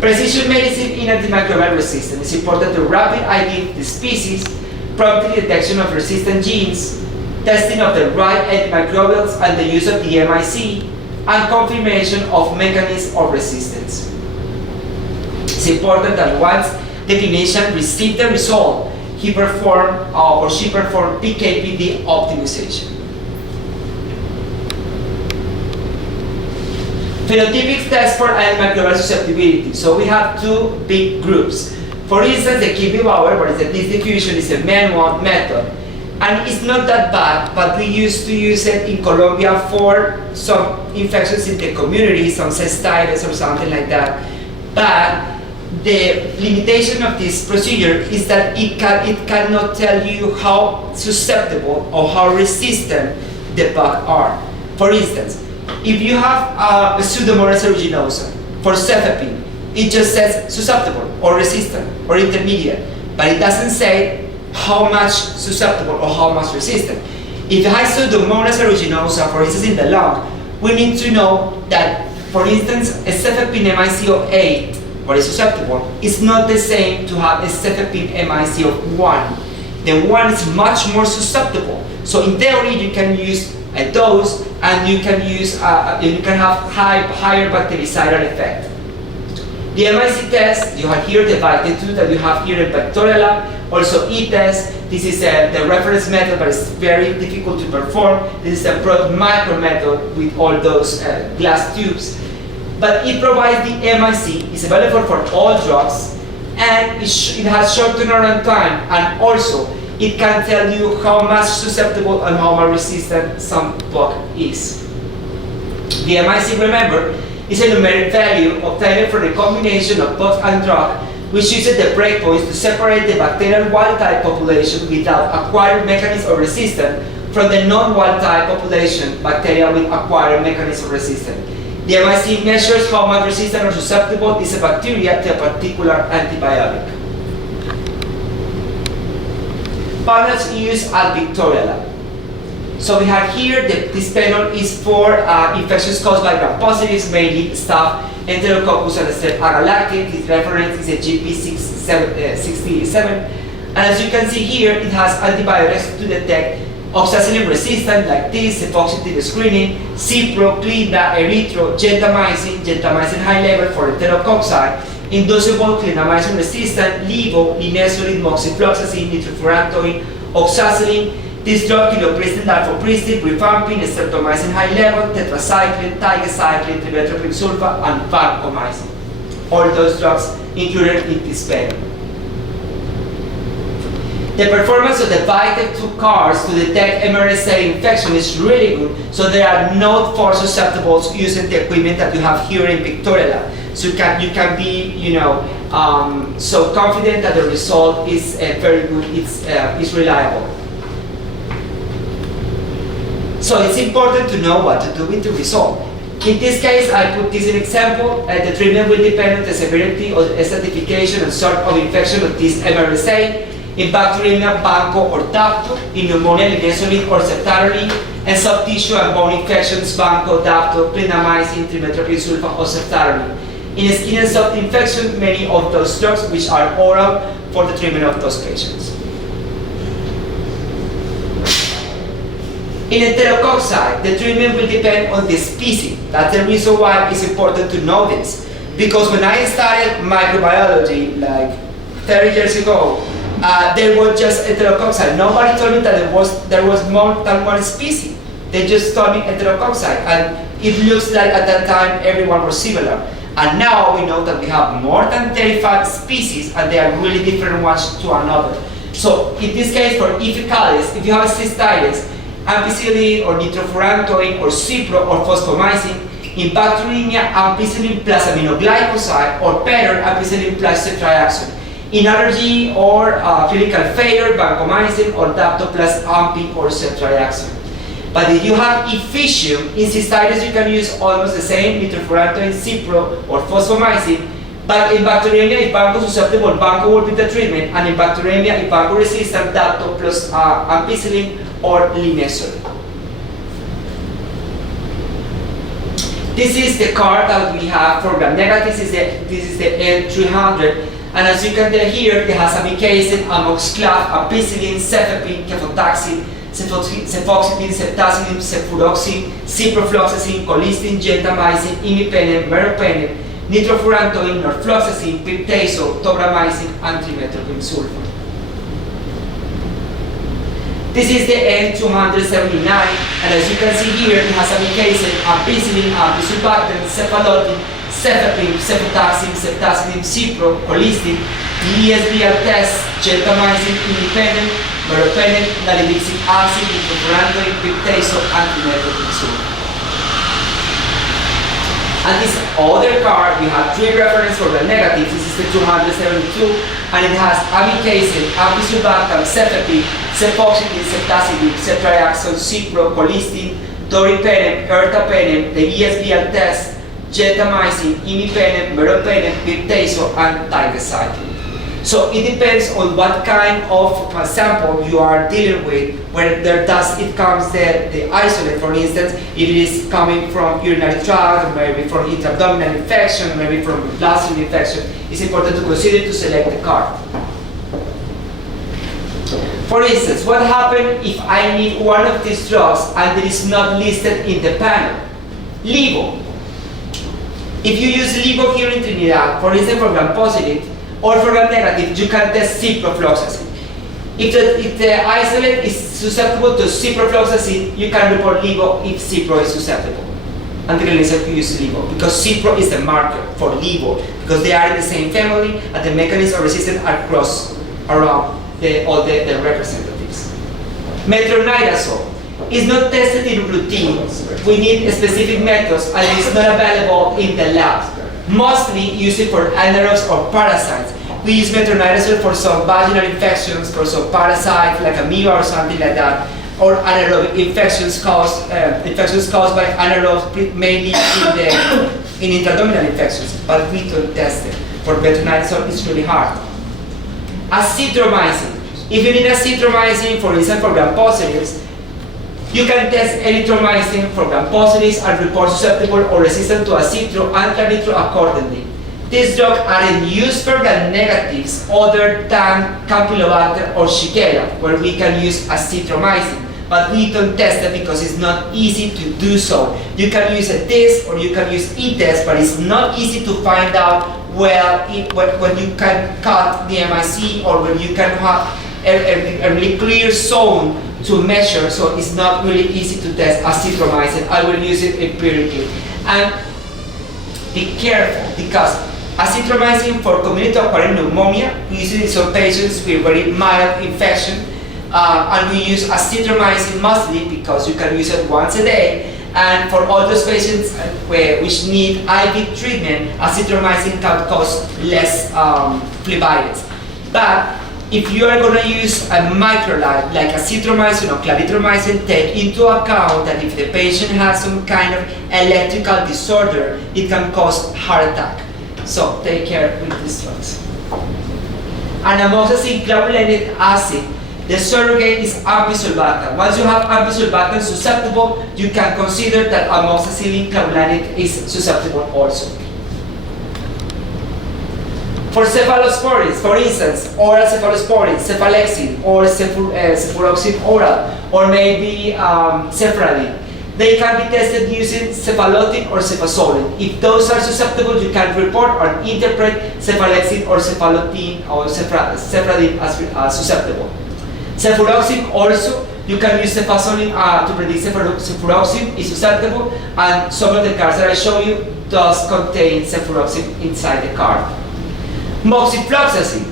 Precision medicine in antimicrobial resistance. It's important to rapid ID the species, prompt detection of resistant genes, testing of the right antimicrobials and the use of the MIC, and confirmation of mechanism of resistance. It's important that once the clinician receives the result, he performed or she performed PK/PD optimization. Phenotypic test for antimicrobial susceptibility. So we have two big groups. For instance, the Kipi-Bauer, where the distribution is a manual method. And it's not that bad, but we used to use it in Colombia for some infections in the community, some cystitis or something like that. But the limitation of this procedure is that it cannot tell you how susceptible or how resistant the bugs are. For instance, if you have a Pseudomonas aeruginosa for cefepime, it just says susceptible or resistant or intermediate, but it doesn't say how much susceptible or how much resistant. If you have Pseudomonas aeruginosa, for instance, in the lung, we need to know that, for instance, a cefepime MIC of 8, what is susceptible, is not the same to have a cefepime MIC of 1. The 1 is much more susceptible. So in theory, you can use a dose, and you can have higher bactericidal effect. The MIC test, you have here the Vite2 that you have here in Vectoria Lab, also e-test. This is the reference method, but it's very difficult to perform. This is a broad micro method with all those glass tubes. But it provides the MIC, it's available for all drugs, and it has short turnaround time, and also it can tell you how much susceptible and how much resistant some bug is. The MIC, remember, is a numeric value obtained from the combination of bug and drug, which uses the breakpoints to separate the bacterial wild-type population without acquired mechanism of resistance from the non-wild-type population, bacteria with acquired mechanism of resistance. The MIC measures how much resistant or susceptible is a bacteria to a particular antibiotic. Panels used at Victoria Lab. So we have here, this panel is for infections caused by gram-positives, mainly staph, Enterococcus, and Strep agalactiae. This reference is a GP67. And as you can see here, it has antibiotics to detect oxacillin resistant, like this, epoxy screening, Cipro, Clinda, Erythro, gentamicin high level for enterococci, inducible clindamycin resistant, Levo, linezolid, moxifloxacin, nitrofurantoin, oxacillin, this drug, chylopristin, dalfopristin, rifampin, streptomycin high level, tetracycline, tigecycline, trimethoprim sulfa, and vancomycin. all those drugs included in this pen. The performance of the Vitek 2 cards to detect MRSA infection is really good, so there are no false susceptibles using the equipment that you have here in Victoria. So you can be, so confident that the result is very good, it's reliable. So it's important to know what to do with the result. In this case, I put this in example. The treatment will depend on the severity or stratification and sort of infection of this MRSA. In bacteremia, banco or dapto. In pneumonia, linezolid or ceftazolid. And soft tissue and bone infections, banco, dapto, clindamycin, trimethoprim sulfa or ceftazolid. In skin and soft infection, many of those drugs which are oral for the treatment of those patients. In enterococci, the treatment will depend on the species. That's the reason why it's important to know this. Because when I started microbiology, like 30 years ago, there was just enterococci. Nobody told me that there was more than one species. They just told me enterococci. And it looks like at that time everyone was similar. And now we know that we have more than 35 species and they are really different ones to another. So in this case, for Encephalitis, if you have cystitis, ampicillin or nitrofurantoin or cipro or fosfomycin. In bacteremia, ampicillin plus aminoglycoside or better, ampicillin plus ceftriaxone. In allergy or clinical failure, vancomycin or dapto plus ampi or ceftriaxone. But if you have efficium, in cystitis you can use almost the same, nitrofurantoin, cipro or fosfomycin. But in bacteremia, if banco susceptible, banco will be the treatment. And in bacteremia, if banco resistant, dapto plus ampicillin or linezolid. This is the card that we have for gram-negative. This is the L300. And as you can tell here, it has amikacin, amoxiclav, ampicillin, cefepime, cefotaxime, cefoxitin, ceftazidime, cefuroxime, ciprofloxacin, colistin, gentamicin, imipenem, meropenem, nitrofurantoin, norfloxacin, piptazo, tobramycin, and trimethoprim sulfa. This is the N279, and as you can see here, it has amikacin, ampicillin, ampisulbactam, cephalotin, cefepime, cefotaxime, ceftazidime, cipro, colistin, ESBL test, gentamicin, imipenem, meropenem, nalidixic acid, nitrofurantoin, piptazo, and trimethoprim sulfa. And this other card, we have three references for the negatives. This is the 272, and it has amikacin, ampicillin, cefepime, cefoxitin, ceftazidime, ceftriaxone, cipro, colistin, doripenem, ertapenem, the ESBL test, gentamicin, imipenem, meropenem, piptazo, and tigecycline. So it depends on what kind of sample you are dealing with, whether it comes the isolate, for instance, if it is coming from urinary tract, maybe from intra-abdominal infection, maybe from bloodstream infection. It's important to consider to select the card. For instance, what happens if I need one of these drugs and it is not listed in the panel? LIVO. If you use LIVO here in Trinidad, for instance for gram-positive, or for gram-negative, you can test ciprofloxacin. If the isolate is susceptible to ciprofloxacin, you can report LIVO if cipro is susceptible. And the clinician can use LIVO, because cipro is the marker for LIVO, because they are in the same family and the mechanisms of resistance are crossed around all the representatives. Metronidazole is not tested in routine. We need specific methods and it is not available in the lab. Mostly used for anaerobes or parasites. We use metronidazole for some vaginal infections, for some parasites like amoeba or something like that, or anaerobic infections caused by anaerobes, mainly in intra-abdominal infections. But we don't test it. For metronidazole, it's really hard. Azithromycin. If you need azithromycin, for instance, for gram-positives, you can test erythromycin for gram-positives and report susceptible or resistant to azithro and claritro accordingly. These drugs are in use for gram-negatives other than Campylobacter or Shigella, where we can use azithromycin. But we don't test it because it's not easy to do so. You can use a test or you can use e-test, but it's not easy to find out when you can cut the MIC or when you can have a really clear zone to measure, so it's not really easy to test azithromycin. I will use it empirically. And be careful, because Azithromycin for community-acquired pneumonia, we use it in some patients with very mild infection, and we use azithromycin mostly because you can use it once a day. And for all those patients which need IV treatment, azithromycin can cause less phlebitis. But if you are going to use a microlide like azithromycin or clarithromycin, take into account that if the patient has some kind of electrical disorder, it can cause heart attack. So take care with these drugs. And amoxicillin clavulanic acid, the surrogate is ampisulbactam. Once you have ampisulbactam susceptible, you can consider that amoxicillin clavulanic is susceptible also. For cephalosporins, for instance, oral cephalosporins, cephalexin, or cefuroxime oral, or maybe cephradin, they can be tested using cephalotin or cefazolin. If those are susceptible, you can report or interpret cephalexin or cephalotin or cephradin as susceptible. Cefuroxime also, you can use cefazolin to predict cefuroxime is susceptible, and some of the cards that I show you does contain cefuroxime inside the card. Moxifloxacin.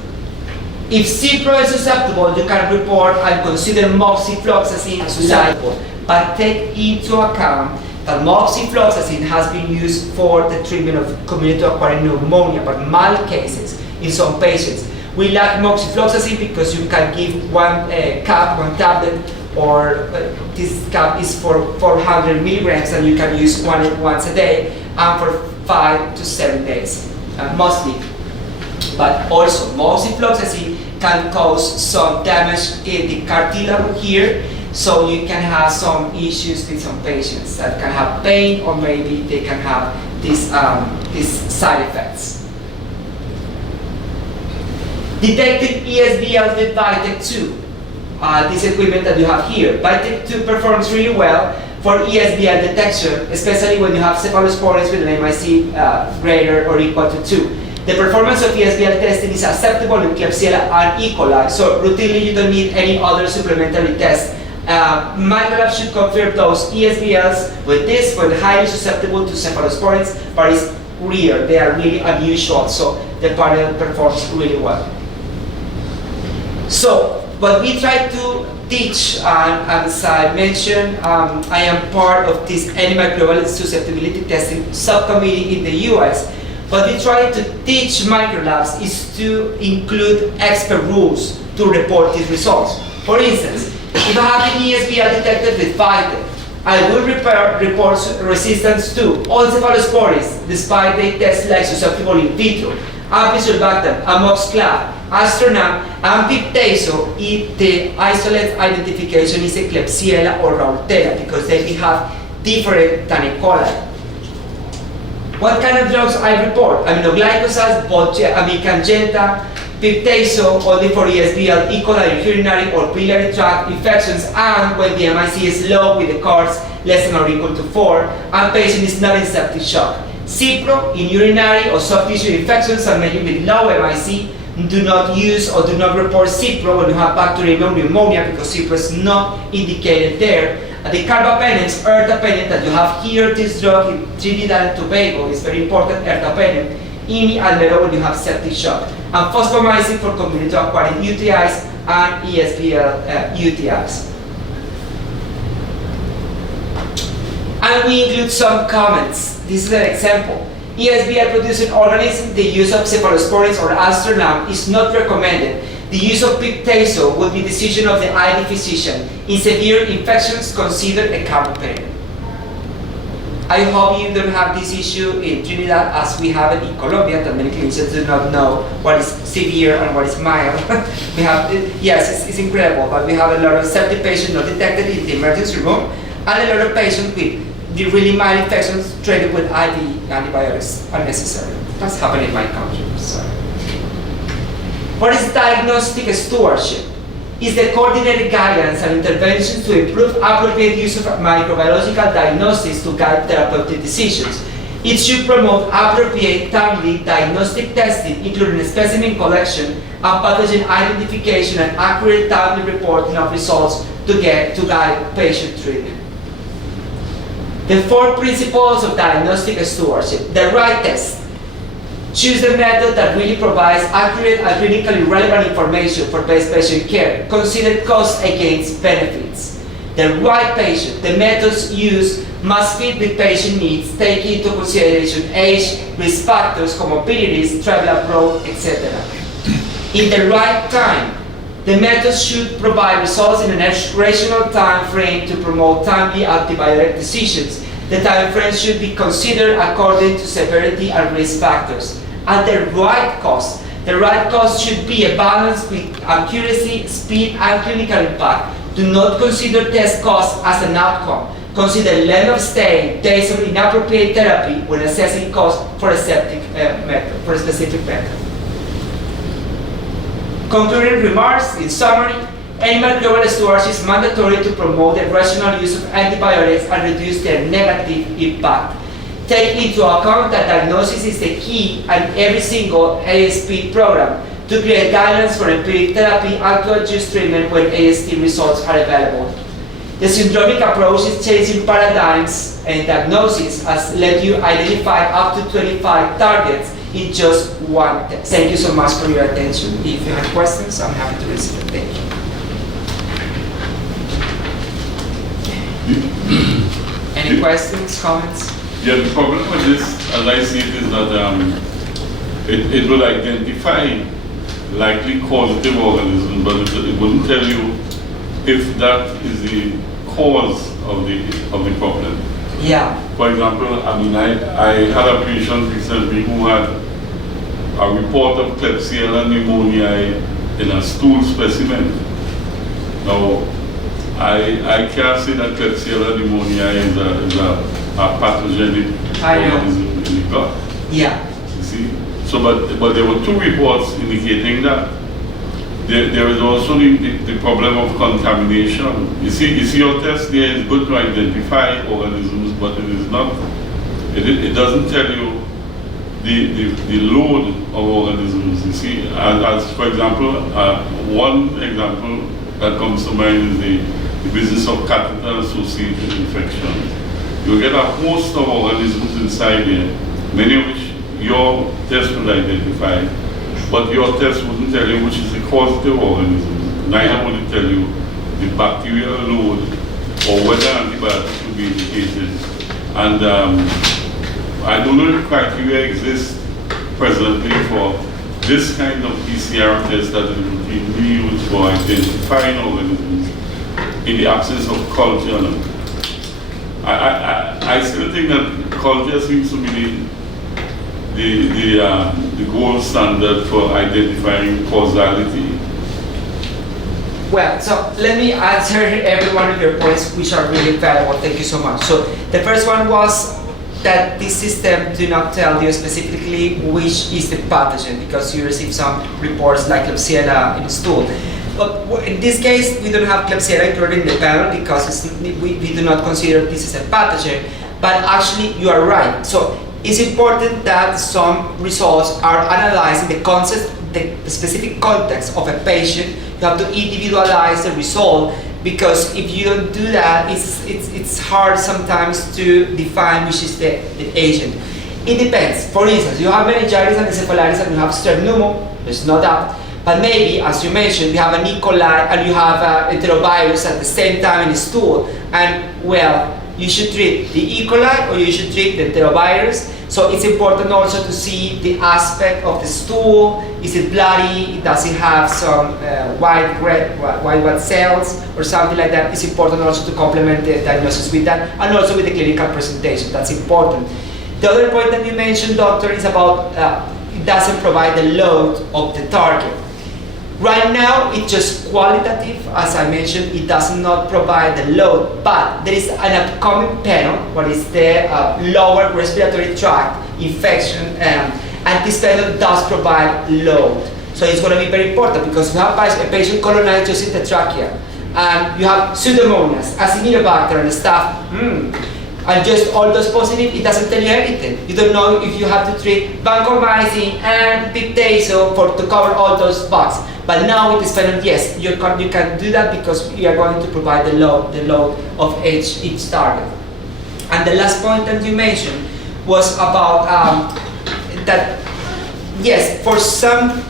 If Cipro is susceptible, you can report and consider moxifloxacin susceptible. But take into account that moxifloxacin has been used for the treatment of community-acquired pneumonia, but mild cases in some patients. We lack moxifloxacin because you can give one tablet, or this cap is for 400 milligrams, and you can use one once a day and for 5 to 7 days, mostly. But also, moxifloxacin can cause some damage in the cartilage here, so you can have some issues with some patients that can have pain, or maybe they can have these side effects. Detecting ESBL with Vitek 2, this equipment that you have here. Vitek 2 performs really well for ESBL detection, especially when you have cephalosporins with an MIC greater or equal to 2. The performance of ESBL testing is acceptable in Klebsiella and E. coli, so routinely you don't need any other supplementary test. Microlab should confirm those ESBLs with this when highly susceptible to cephalosporins, but it's rare, they are really unusual, so the panel performs really well. So, what we try to teach, as I mentioned, I am part of this antimicrobial susceptibility testing subcommittee in the US. What we try to teach microlabs is to include expert rules to report these results. For instance, if I have an ESBL detected with Vitek, I will report resistance to all cephalosporins, despite they test like susceptible in vitro, ampisulbactam, amoxiclav, astronam, and piptazo if the isolate identification is a Klebsiella or Rauteria, because they have different than E. coli. What kind of drugs I report? Aminoglycosides, amikangenta, piptazo, only for ESBL, E. coli, urinary or biliary tract infections, and when the MIC is low with the cards less than or equal to 4, and patient is not in septic shock. Cipro in urinary or soft tissue infections and maybe with low MIC. Do not use or do not report Cipro when you have bacterial pneumonia, because Cipro is not indicated there. The carbapenems, ertapenem that you have here, this drug in Trinidad and Tobago is very important, ertapenem, IMI, Almero when you have septic shock, and fosfomycin for community-acquired UTIs and ESBL UTIs. And we include some comments. This is an example. ESBL producing organism, the use of cephalosporins or astronam is not recommended. The use of piptazo would be decision of the ID physician. In severe infections, consider a carbapenem. I hope you don't have this issue in Trinidad as we have it in Colombia, that many clinicians do not know what is severe and what is mild. We have, yes, it's incredible, but we have a lot of septic patients not detected in the emergency room, and a lot of patients with the really mild infections treated with IV antibiotics unnecessary. That's happening in my country. Sorry. What is diagnostic stewardship? Is the coordinated guidance and interventions to improve appropriate use of microbiological diagnostics to guide therapeutic decisions. It should promote appropriate, timely diagnostic testing, including specimen collection and pathogen identification, and accurate, timely reporting of results to guide patient treatment. The 4 principles of diagnostic stewardship. The right test Choose the method that really provides accurate and clinically relevant information for best patient care. Consider cost against benefits. The right patient, the methods used must fit the patient needs, taking into consideration age, risk factors, comorbidities, travel abroad, etc. In the right time, the methods should provide results in a rational time frame to promote timely antibiotic decisions. The time frame should be considered according to severity and risk factors. And the right cost should be a balance with accuracy, speed, and clinical impact. Do not consider test costs as an outcome. Consider length of stay, days of inappropriate therapy when assessing costs for a specific method. Concluding remarks, in summary, any microbial stewardship is mandatory to promote the rational use of antibiotics and reduce their negative impact. Take into account that diagnosis is the key in every single ASP program to create guidelines for empiric therapy and to adjust treatment when AST results are available. The syndromic approach is changing paradigms and diagnosis has let you identify up to 25 targets in just one test. Thank you so much for your attention. If you have questions, I'm happy to receive them. Thank you. Any questions, comments? Yeah, the problem with this, as I see it, is that it will identify likely causative organisms, but it wouldn't tell you if that is the cause of the problem. Yeah. For example, I mean, I had a patient recently who had a report of Klebsiella pneumoniae in a stool specimen. Now, I can't say that Klebsiella pneumoniae is a pathogenic organism in the gut. Yeah. You see? So, but there were two reports indicating that. There is also the problem of contamination. You see your test there is good to identify organisms, but it is not. It doesn't tell you the load of organisms. You see, as for example, one example that comes to mind is the business of catheter-associated infections. You get a host of organisms inside there, many of which your test will identify, but your test wouldn't tell you which is the causative organism. Neither would it tell you the bacterial load or whether antibiotics should be indicated. And I don't know if criteria exist presently for this kind of PCR test that is routinely used for identifying organisms in the absence of culture. I still think that culture seems to be the gold standard for identifying causality. Well, so let me answer every one of your points, which are really valuable. Thank you so much. So the first one was that this system do not tell you specifically which is the pathogen, because you receive some reports like Klebsiella in the stool. But in this case, we don't have Klebsiella included in the panel because we do not consider this as a pathogen. But actually, you are right. So it's important that some results are analyzed in the specific context of a patient. You have to individualize the result, because if you don't do that, it's hard sometimes to define which is the agent. It depends. For instance, you have meningitis and encephalitis and you have strep pneumo, there's no doubt. But maybe, as you mentioned, you have an E. coli and you have enterovirus at the same time in the stool. And well, you should treat the E. coli or you should treat the enterovirus. So it's important also to see the aspect of the stool. Is it bloody? Does it have some white blood cells or something like that? It's important also to complement the diagnosis with that, and also with the clinical presentation. That's important. The other point that you mentioned, doctor, is about it doesn't provide the load of the target. Right now, it's just qualitative. As I mentioned, it does not provide the load, but there is an upcoming panel, what is the lower respiratory tract infection, and this panel does provide load. So it's going to be very important, because you have a patient colonized just in the trachea, and you have Pseudomonas, Acinetobacter and stuff, and just all those positive, it doesn't tell you anything. You don't know if you have to treat vancomycin and piptazo to cover all those bugs. But now with this panel, yes, you can do that, because we are going to provide the load of each target. And the last point that you mentioned was about that yes, for some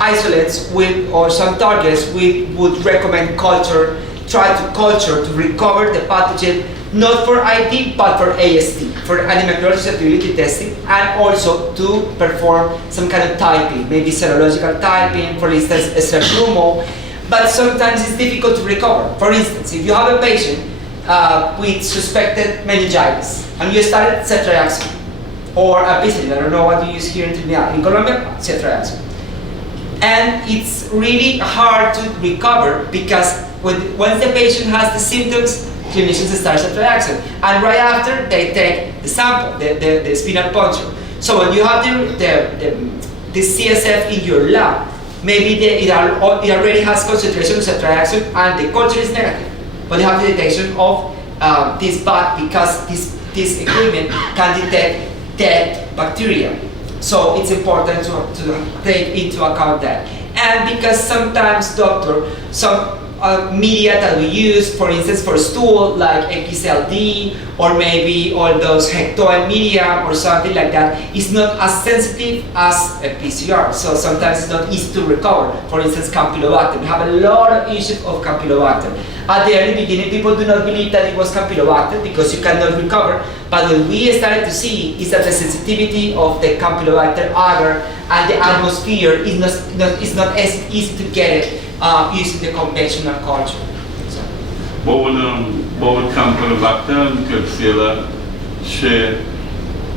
isolates or some targets, we would recommend try to culture to recover the pathogen, not for ID, but for AST, for antimicrobial susceptibility testing, and also to perform some kind of typing, maybe serological typing, for instance, strep pneumo. But sometimes it's difficult to recover. For instance, if you have a patient with suspected meningitis, and you started ceftriaxone, or ampicillin, I don't know what you use here in Trinidad. In Colombia, ceftriaxone. And it's really hard to recover because once the patient has the symptoms, clinicians start ceftriaxone. And right after, they take the sample, the spinal puncture. So when you have the CSF in your lab, maybe it already has concentration of ceftriaxone and the culture is negative. But you have the detection of this bug because this equipment can detect dead bacteria. So it's important to take into account that. And because sometimes, doctor, some media that we use, for instance, for stool, like XLD, or maybe all those hectoin media or something like that, is not as sensitive as a PCR. So sometimes it's not easy to recover. For instance, Campylobacter. We have a lot of issues of Campylobacter. At the early beginning, people do not believe that it was Campylobacter because you cannot recover. But what we started to see is that the sensitivity of the Campylobacter agar and the atmosphere is not as easy to get it using the conventional culture. So. What would Campylobacter and Klebsiella share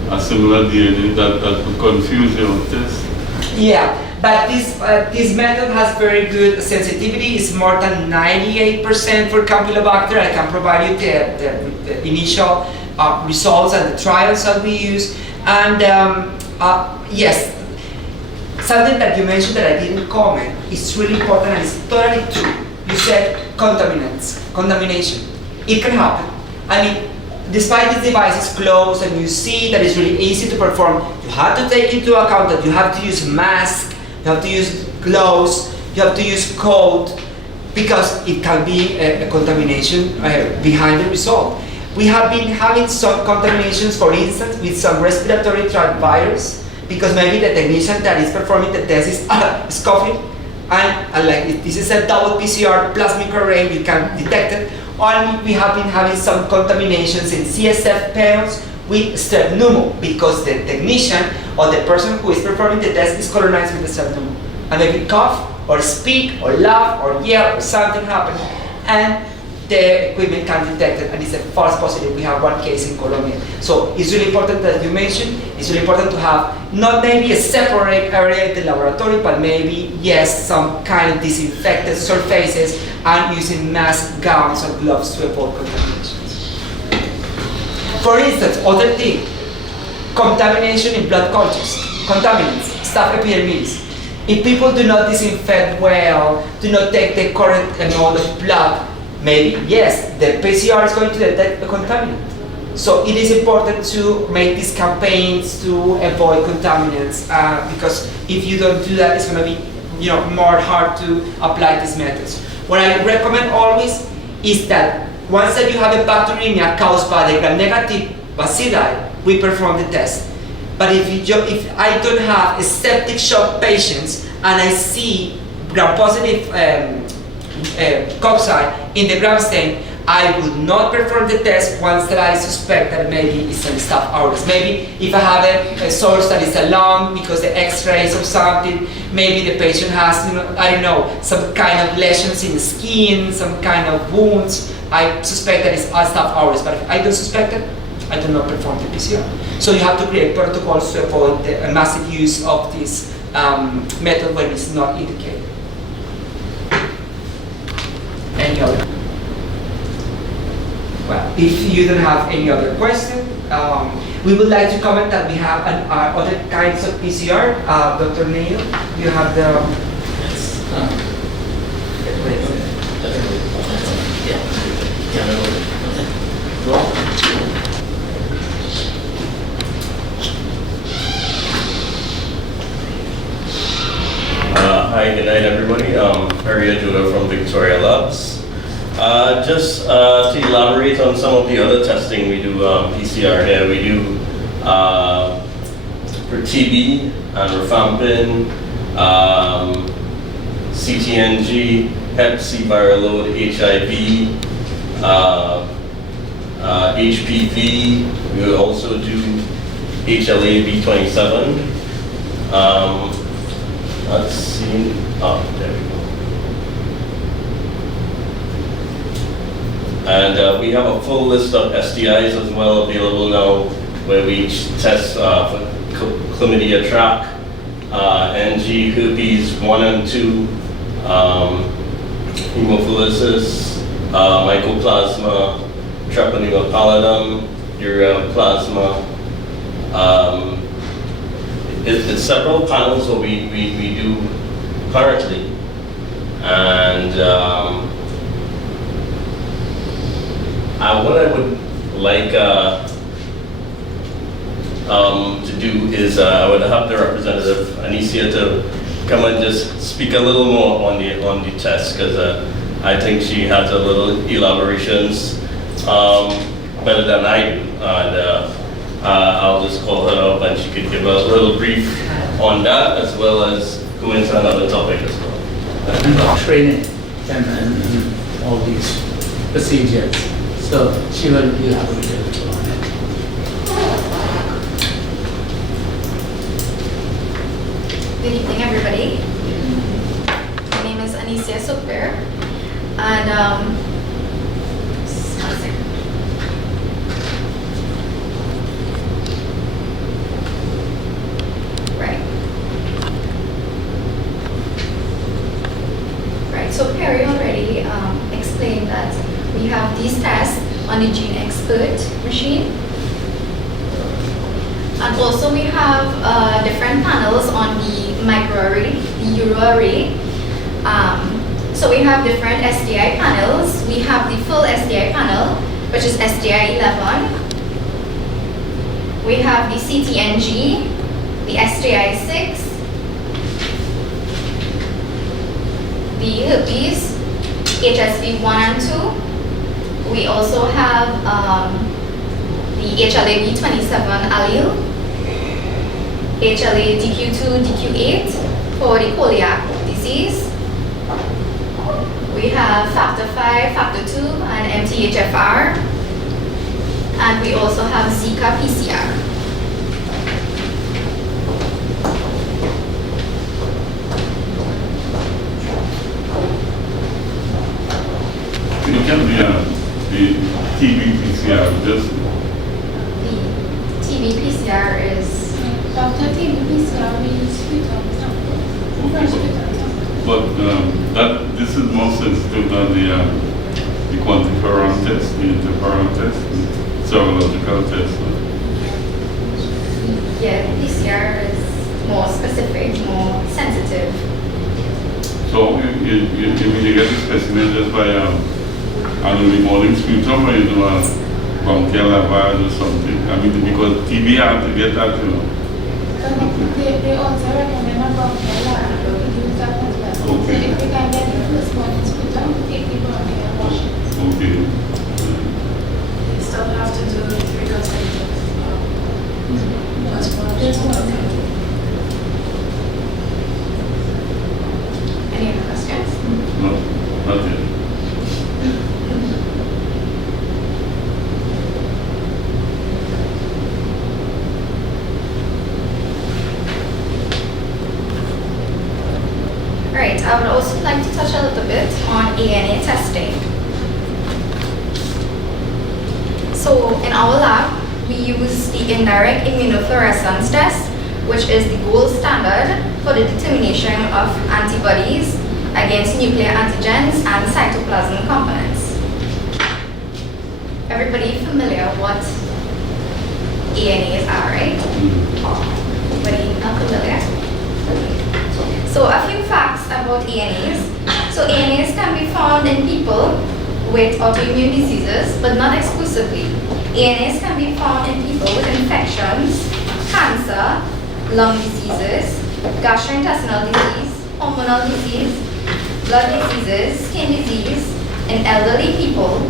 a similar DNA that would confuse your test? Yeah, but this method has very good sensitivity. It's more than 98% for Campylobacter. I can provide you the initial results and the trials that we use. And yes, something that you mentioned that I didn't comment is really important and it's totally true. You said contamination. It can happen. I mean, despite this device is closed and you see that it's really easy to perform, you have to take into account that you have to use mask, you have to use gloves, you have to use coat, because it can be a contamination behind the result. We have been having some contaminations, for instance, with some respiratory tract virus, because maybe the technician that is performing the test is coughing, and like if this is a double PCR plus microarray, you can detect it. And we have been having some contaminations in CSF panels with strep pneumo, because the technician or the person who is performing the test is colonized with the strep pneumo. And maybe cough, or speak, or laugh, or yell, or something happens, and the equipment can detect it, and it's a false positive. We have one case in Colombia. So it's really important that you mentioned, it's really important to have not maybe a separate area in the laboratory, but maybe, yes, some kind of disinfected surfaces and using mask, gowns, or gloves to avoid contaminations. For instance, other thing, contamination in blood cultures, contaminants, staph epidermidis. If people do not disinfect well, do not take the correct amount of blood, maybe, yes, the PCR is going to detect the contaminant. So it is important to make these campaigns to avoid contaminants, because if you don't do that, it's going to be more hard to apply these methods. What I recommend always is that once that you have a bacteremia caused by the gram-negative bacilli, we perform the test. But if I don't have a septic shock patients and I see gram-positive cocci in the gram stain, I would not perform the test once that I suspect that maybe it's some Staph aureus. Maybe if I have a source that is a lung because the x-rays or something, maybe the patient has, I don't know, some kind of lesions in the skin, some kind of wounds, I suspect that it's Staph aureus. But if I don't suspect it, I do not perform the PCR. So you have to create protocols to avoid the massive use of this method when it's not indicated. Any other? Well, if you don't have any other question, we would like to comment that we have other kinds of PCR. Dr. Neil, you have the... Hi, good night everybody. Harry Ajuda from Victoria Labs. Just to elaborate on some of the other testing we do, PCR here, we do for TB and rifampin, CTNG, Hep C viral load, HIV, HPV. We will also do HLA-B27. Let's see. Oh, there we go. And we have a full list of STIs as well available now, where we test for chlamydia tract, NG, herpes 1 and 2, hemophilisis, mycoplasma, treponema pallidum, urea plasma. It's several panels that we do currently. And what I would like to do is I would have the representative Anicia to come and just speak a little more on the test, because I think she has a little elaborations better than I do, and I'll just call her up and she could give a little brief on that, as well as go into another topic as well. And training and all these procedures, so she will elaborate a little on it. Good evening, everybody. My name is Anicia Sukbir, and so Perry already explained that we have these tests on the Gene Expert machine. And also we have different panels on the microarray, the uroarray. So we have different STI panels. We have the full STI panel, which is STI 11. We have the CTNG, the STI 6, the herpes, HSV 1 and 2. We also have the HLA-B27 allele, HLA-DQ2, DQ8 for the celiac disease. We have factor 5, factor 2, and MTHFR. And we also have Zika PCR. You can the TB PCR, just The TB PCR is... After TB PCR, we use sputum samples. Fresh sputum. But this is more sensitive than the quantiferon test, the interferon test, the serological test. Yeah, PCR is more specific, more sensitive. So you get the specimen just by annually morning sputum, or you do a bronchial lavage or something? I mean, because TB had to get that, you know. They also recommend a bronchial lavage to use that as well. Okay. So if we can get the first morning sputum, take the bronchial wash it. Okay. You still have to do 3 consecutive Any other questions? No, not yet. All right, I would also like to touch a little bit on ANA testing. So in our lab, we use the indirect immunofluorescence test, which is the gold standard for the determination of antibodies against nuclear antigens and cytoplasm components. Everybody familiar what ANAs are, right? Everybody not familiar? So a few facts about ANAs. So ANAs can be found in people with autoimmune diseases, but not exclusively. ANAs can be found in people with infections, cancer, lung diseases, gastrointestinal disease, hormonal disease, blood diseases, skin disease, in elderly people,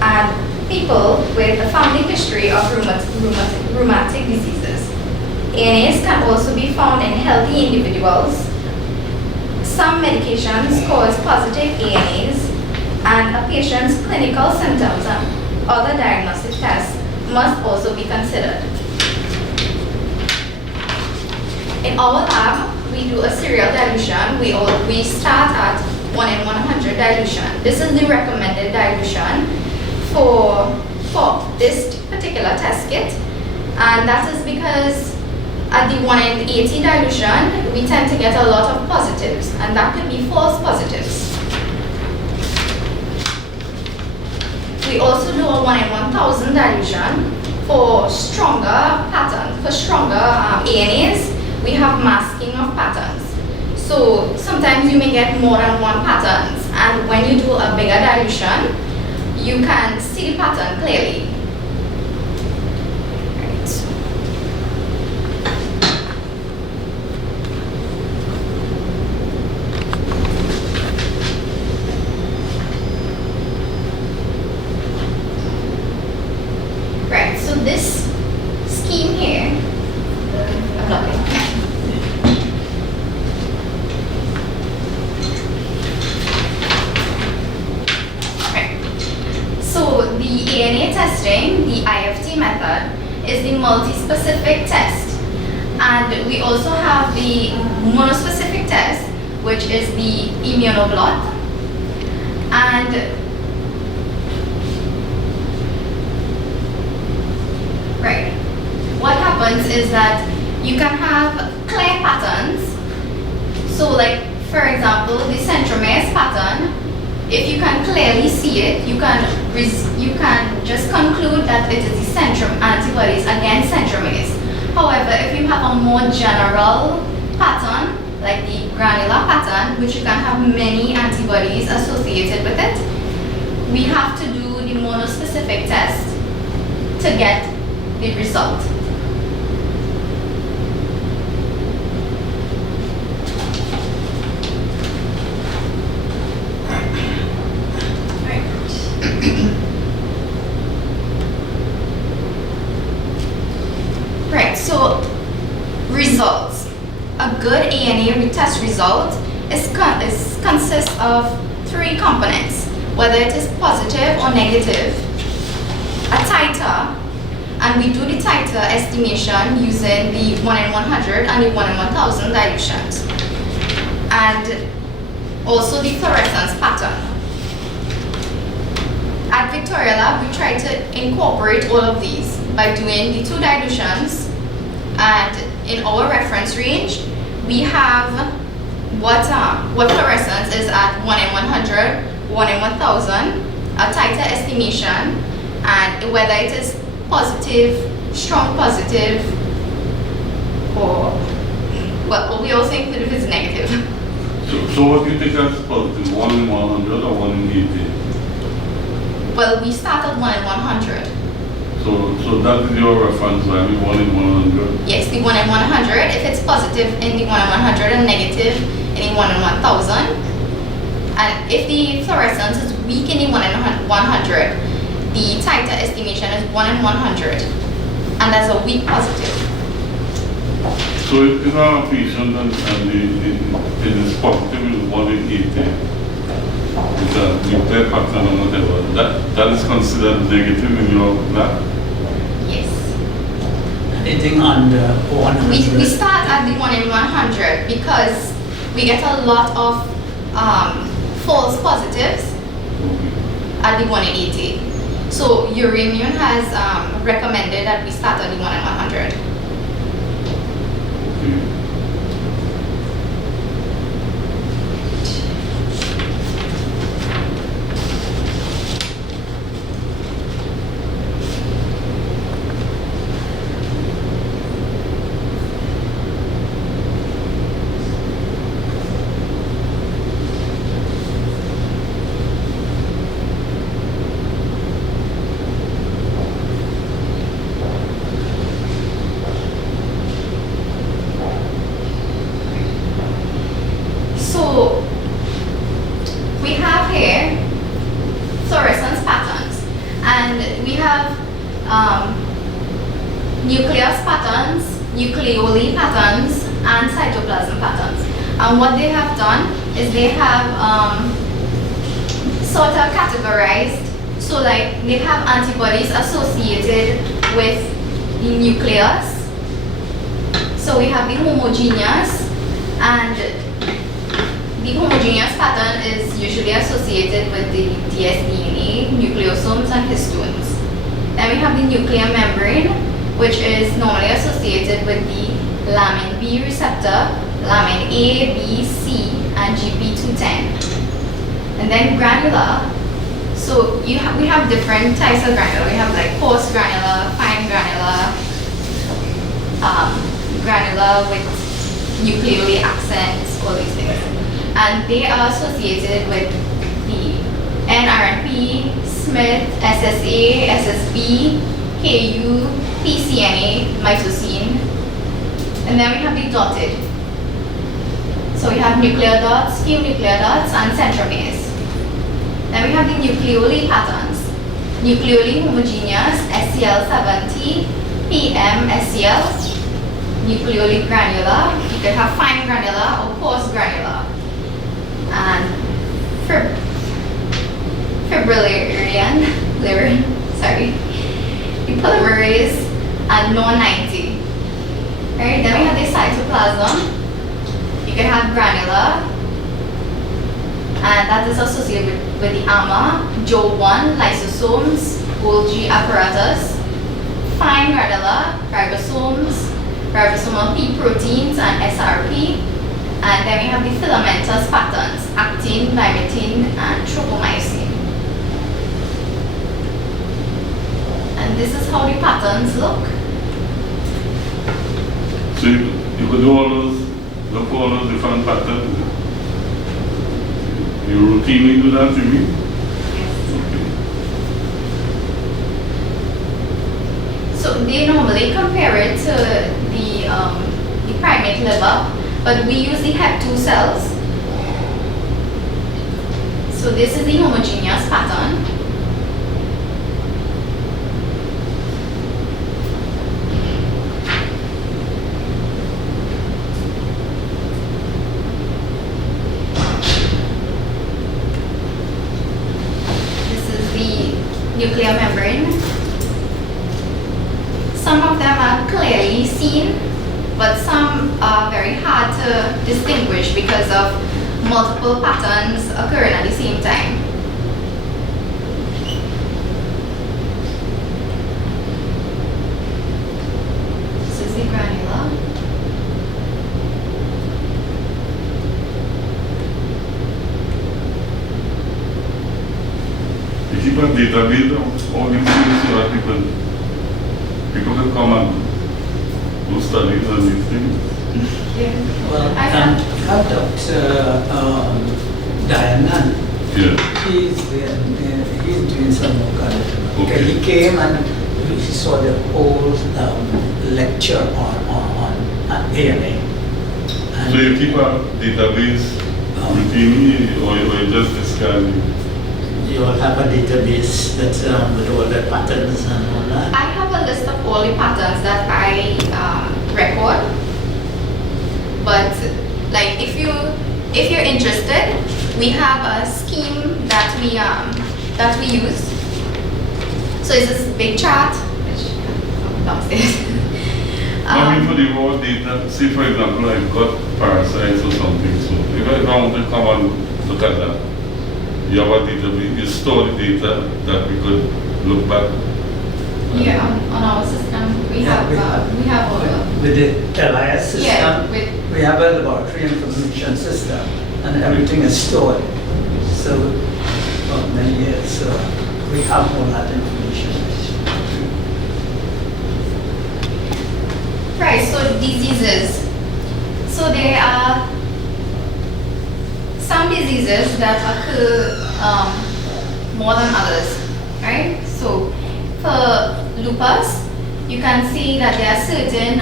and people with a family history of rheumatic diseases. ANAs can also be found in healthy individuals. Some medications cause positive ANAs, and a patient's clinical symptoms and other diagnostic tests must also be considered. In our lab, we do a serial dilution. We start at 1 in 100 dilution. This is the recommended dilution for this particular test kit, and that is because at the 1 in 80 dilution, we tend to get a lot of positives, and that could be false positives. We also do a 1 in 1000 dilution for stronger patterns, for stronger ANAs. We have masking of patterns. So sometimes you may get more than one patterns, and when you do a bigger dilution, you can see the pattern clearly. Right, so this scheme here, I'm not going. So the ANA testing, the IFT method, is the multi-specific test. And we also have the monospecific test, which is the immunoblot. And right, what happens is that you can have clear patterns. So like, for example, the centromeres pattern, if you can clearly see it, you can just conclude that it is the centrum antibodies against centromeres. However, if you have a more general pattern, like the granular pattern, which you can have many antibodies associated with it, we have to do the monospecific test to get the result. Right, so results. A good ANA test result consists of 3 components, whether it is positive or negative, a titer, and we do the titer estimation using the 1 in 100 and the 1 in 1000 dilutions, and also the fluorescence pattern. At Victoria Lab, we try to incorporate all of these by doing the 2 dilutions, and in our reference range, we have what fluorescence is at 1 in 100, 1 in 1000, a titer estimation, and whether it is positive, strong positive, or, well, we also include if it's negative. So what do you think is positive, 1 in 100 or 1 in 80? Well, we start at 1 in 100. So that is your reference value, 1 in 100? Yes, the 1 in 100, if it's positive in the 1 in 100 and negative in the 1 in 1000. And if the fluorescence is weak in the 1 in 100, the titer estimation is 1 in 100. And that's a weak positive. So if you have a patient and it is positive is 1 in 80, with a nuclear pattern or whatever, that is considered negative in your lab? Yes. Anything under 100? We start at the 1 in 100 because we get a lot of false positives at the 1 in 80. So Euroimmune has recommended that we start at the 1 in 100. Nucleus patterns nucleoli patterns and cytoplasm patterns. And what they have done is they have sort of categorized, so like they have antibodies associated with the nucleus. So we have the homogeneous, and the homogeneous pattern is usually associated with the dsDNA, nucleosomes and histones. Then we have the nuclear membrane, which is normally associated with the lamin B receptor, lamin A, B, C, and GP210. And then granular. So we have different types of granular. We have like coarse granular, fine granular, granular with nucleoli accents, all these things. And they are associated with the NRNP, Smith, SSA, SSB, KU, PCNA, mitosine. And then we have the dotted. So we have nuclear dots, few nuclear dots, and centromeres. Then we have the nucleoli patterns. Nucleoli homogeneous, SCL70, PM, SCL. Nucleoli granular, you could have fine granular or coarse granular. And fibrillarian, the polymerase and non-90. Right? Then we have the cytoplasm. You can have granular, and that is associated with the AMA, JO1, lysosomes, Golgi apparatus, fine granular, ribosomes, ribosomal P proteins, and SRP. And then we have the filamentous patterns, actin, vimentin, and tropomyosin. And this is how the patterns look. So you could do all those, look for all those different patterns. You routinely do that, you mean? Yes. Okay. So they normally compare it to the primate liver, but we use the HEP2 cells. So this is the homogeneous pattern. Nuclear membrane. Some of them are clearly seen, but some are very hard to distinguish because of multiple patterns occurring at the same time. This is the granular. Keep a database of all these things so that people can come and do studies on these things. Yeah. Well, I have Dr. Diana. Yeah. He's doing some work on it. Okay. He came and he saw the whole lecture on ANA. So you keep a database routinely, or you just scan? You all have a database that's with all the patterns and all that? I have a list of all the patterns that I record, but like if you're interested, we have a scheme that we use. So it's this big chart, which downstairs. I mean, for the raw data, say for example, I've got parasites or something, so if I want to come and look at that, you have a database, you store the data that we could look back. Yeah, on our system, we have all of. With the LIS system, yeah, we have a laboratory information system, and everything is stored. So, for many years, so we have all that information. Right, so diseases. So there are some diseases that occur more than others, right? So for lupus, you can see that there are certain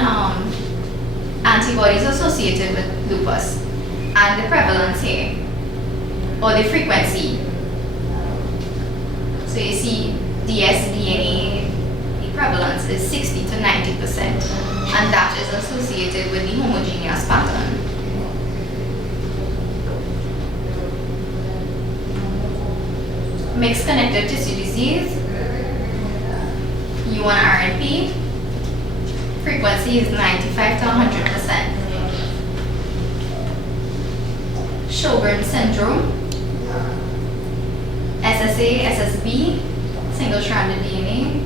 antibodies associated with lupus, and the prevalence here, or the frequency. So you see dsDNA, the prevalence is 60 to 90%. and that is associated with the homogeneous pattern. Mixed connective tissue disease, U1RNP, frequency is 95 to 100%. Sjogren's syndrome, SSA, SSB, single-stranded DNA,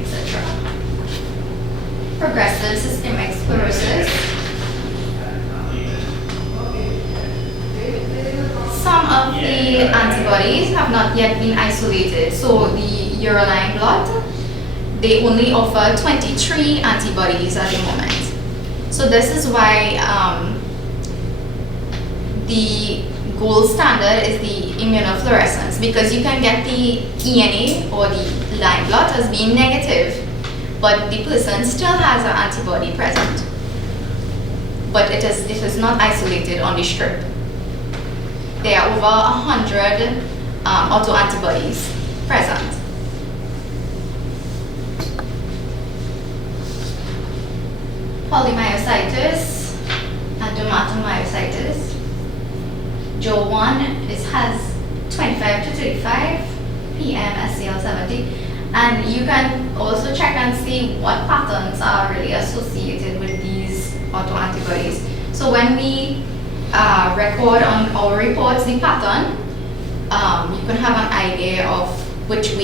etc. Progressive systemic sclerosis. Some of the antibodies have not yet been isolated. So the Euroline blood, they only offer 23 antibodies at the moment. So this is why the gold standard is the immunofluorescence, because you can get the ENA or the line blood as being negative, but the person still has an antibody present. But it is not isolated on the strip. There are over 100 autoantibodies present. Polymyositis and dermatomyositis. JO1 has 25 to 35 PM SCL70, and you can also check and see what patterns are really associated with these autoantibodies. So when we record on our reports the pattern, you can have an idea of which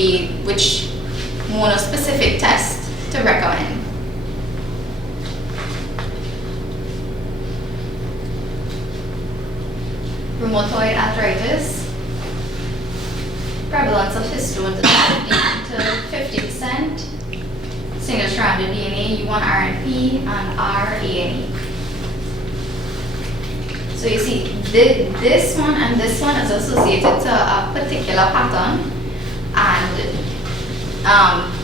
monospecific test to recommend. Rheumatoid arthritis, prevalence of histones is 15 to 50%, single-stranded DNA, U1RNP, and RANE. So you see, this one and this one is associated to a particular pattern, and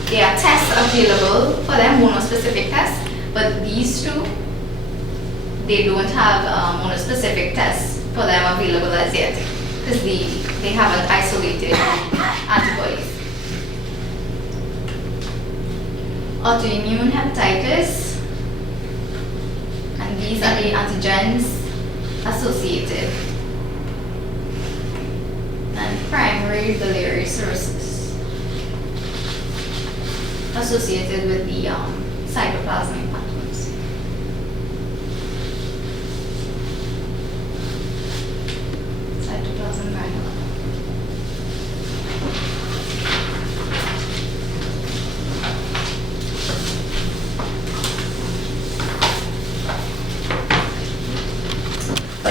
there are tests available for them, monospecific tests, but these two, they don't have monospecific tests for them available as yet, because they haven't isolated antibodies. Autoimmune hepatitis, and these are the antigens associated. And primary biliary cirrhosis, associated with the cytoplasmic patterns. Cytoplasm granule.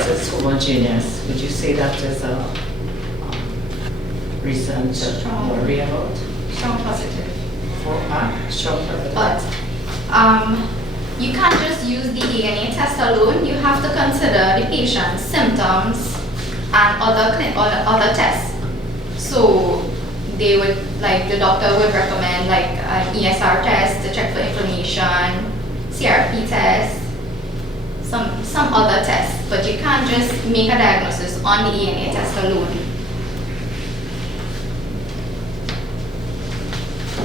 It's homogeneous. Would you say that is a recent worry about? Strong positive. Strong positive. But you can't just use the ANA test alone. You have to consider the patient's symptoms and other tests. So they would, like the doctor would recommend like an ESR test to check for inflammation, CRP test, some other tests, but you can't just make a diagnosis on the ENA test alone.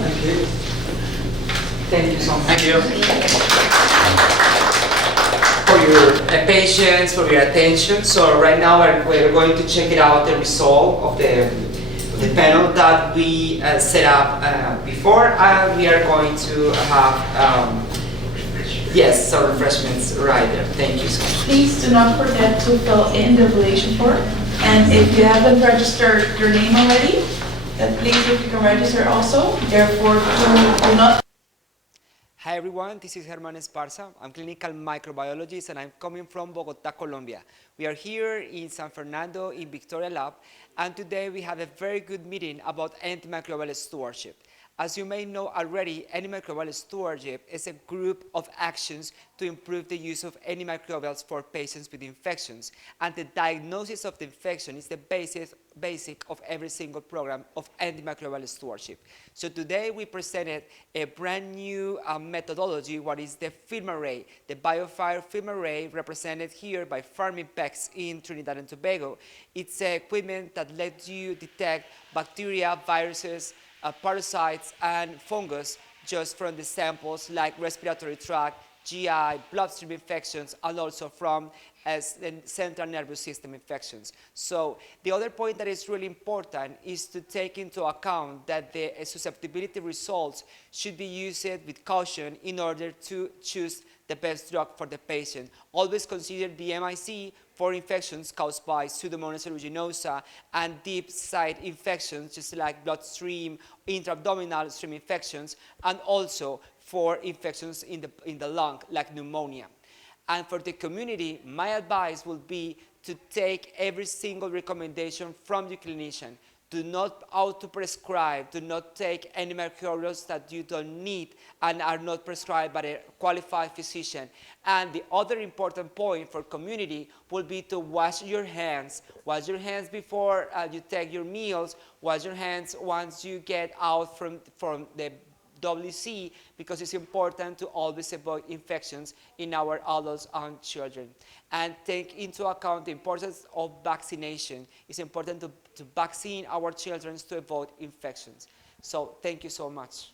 Okay. Thank you so much. Thank you. For your patience, for your attention. So right now we're going to check it out, the result of the panel that we set up before. We are going to have yes, some refreshments right there. Thank you so much. Please do not forget to fill in the evaluation form. And if you haven't registered your name already, then please, if you can register also. Therefore, do not. Hi everyone, this is Jerman Esperosa. I'm clinical microbiologist and I'm coming from Bogota, Colombia. We are here in San Fernando in Victoria Lab, and today we have a very good meeting about antimicrobial stewardship. As you may know already, antimicrobial stewardship is a group of actions to improve the use of antimicrobials for patients with infections. And the diagnosis of the infection is the basic of every single program of antimicrobial stewardship. So today we presented a brand new methodology, what is the film array, the BioFire film array represented here by Fermipex in Trinidad and Tobago. It's equipment that lets you detect bacteria, viruses, parasites and fungus just from the samples like respiratory tract, GI, bloodstream infections, and also from the central nervous system infections. So the other point that is really important is to take into account that the susceptibility results should be used with caution in order to choose the best drug for the patient. Always consider the MIC for infections caused by Pseudomonas aeruginosa and deep site infections, just like bloodstream, intra-abdominal stream infections, and also for infections in the lung, like pneumonia. And for the community, my advice will be to take every single recommendation from your clinician. Do not auto-prescribe, do not take any microbials that you don't need and are not prescribed by a qualified physician. And the other important point for community will be to wash your hands. Wash your hands before you take your meals. Wash your hands once you get out from the WC, because it's important to always avoid infections in our adults and children. And take into account the importance of vaccination. It's important to vaccine our children to avoid infections. So thank you so much.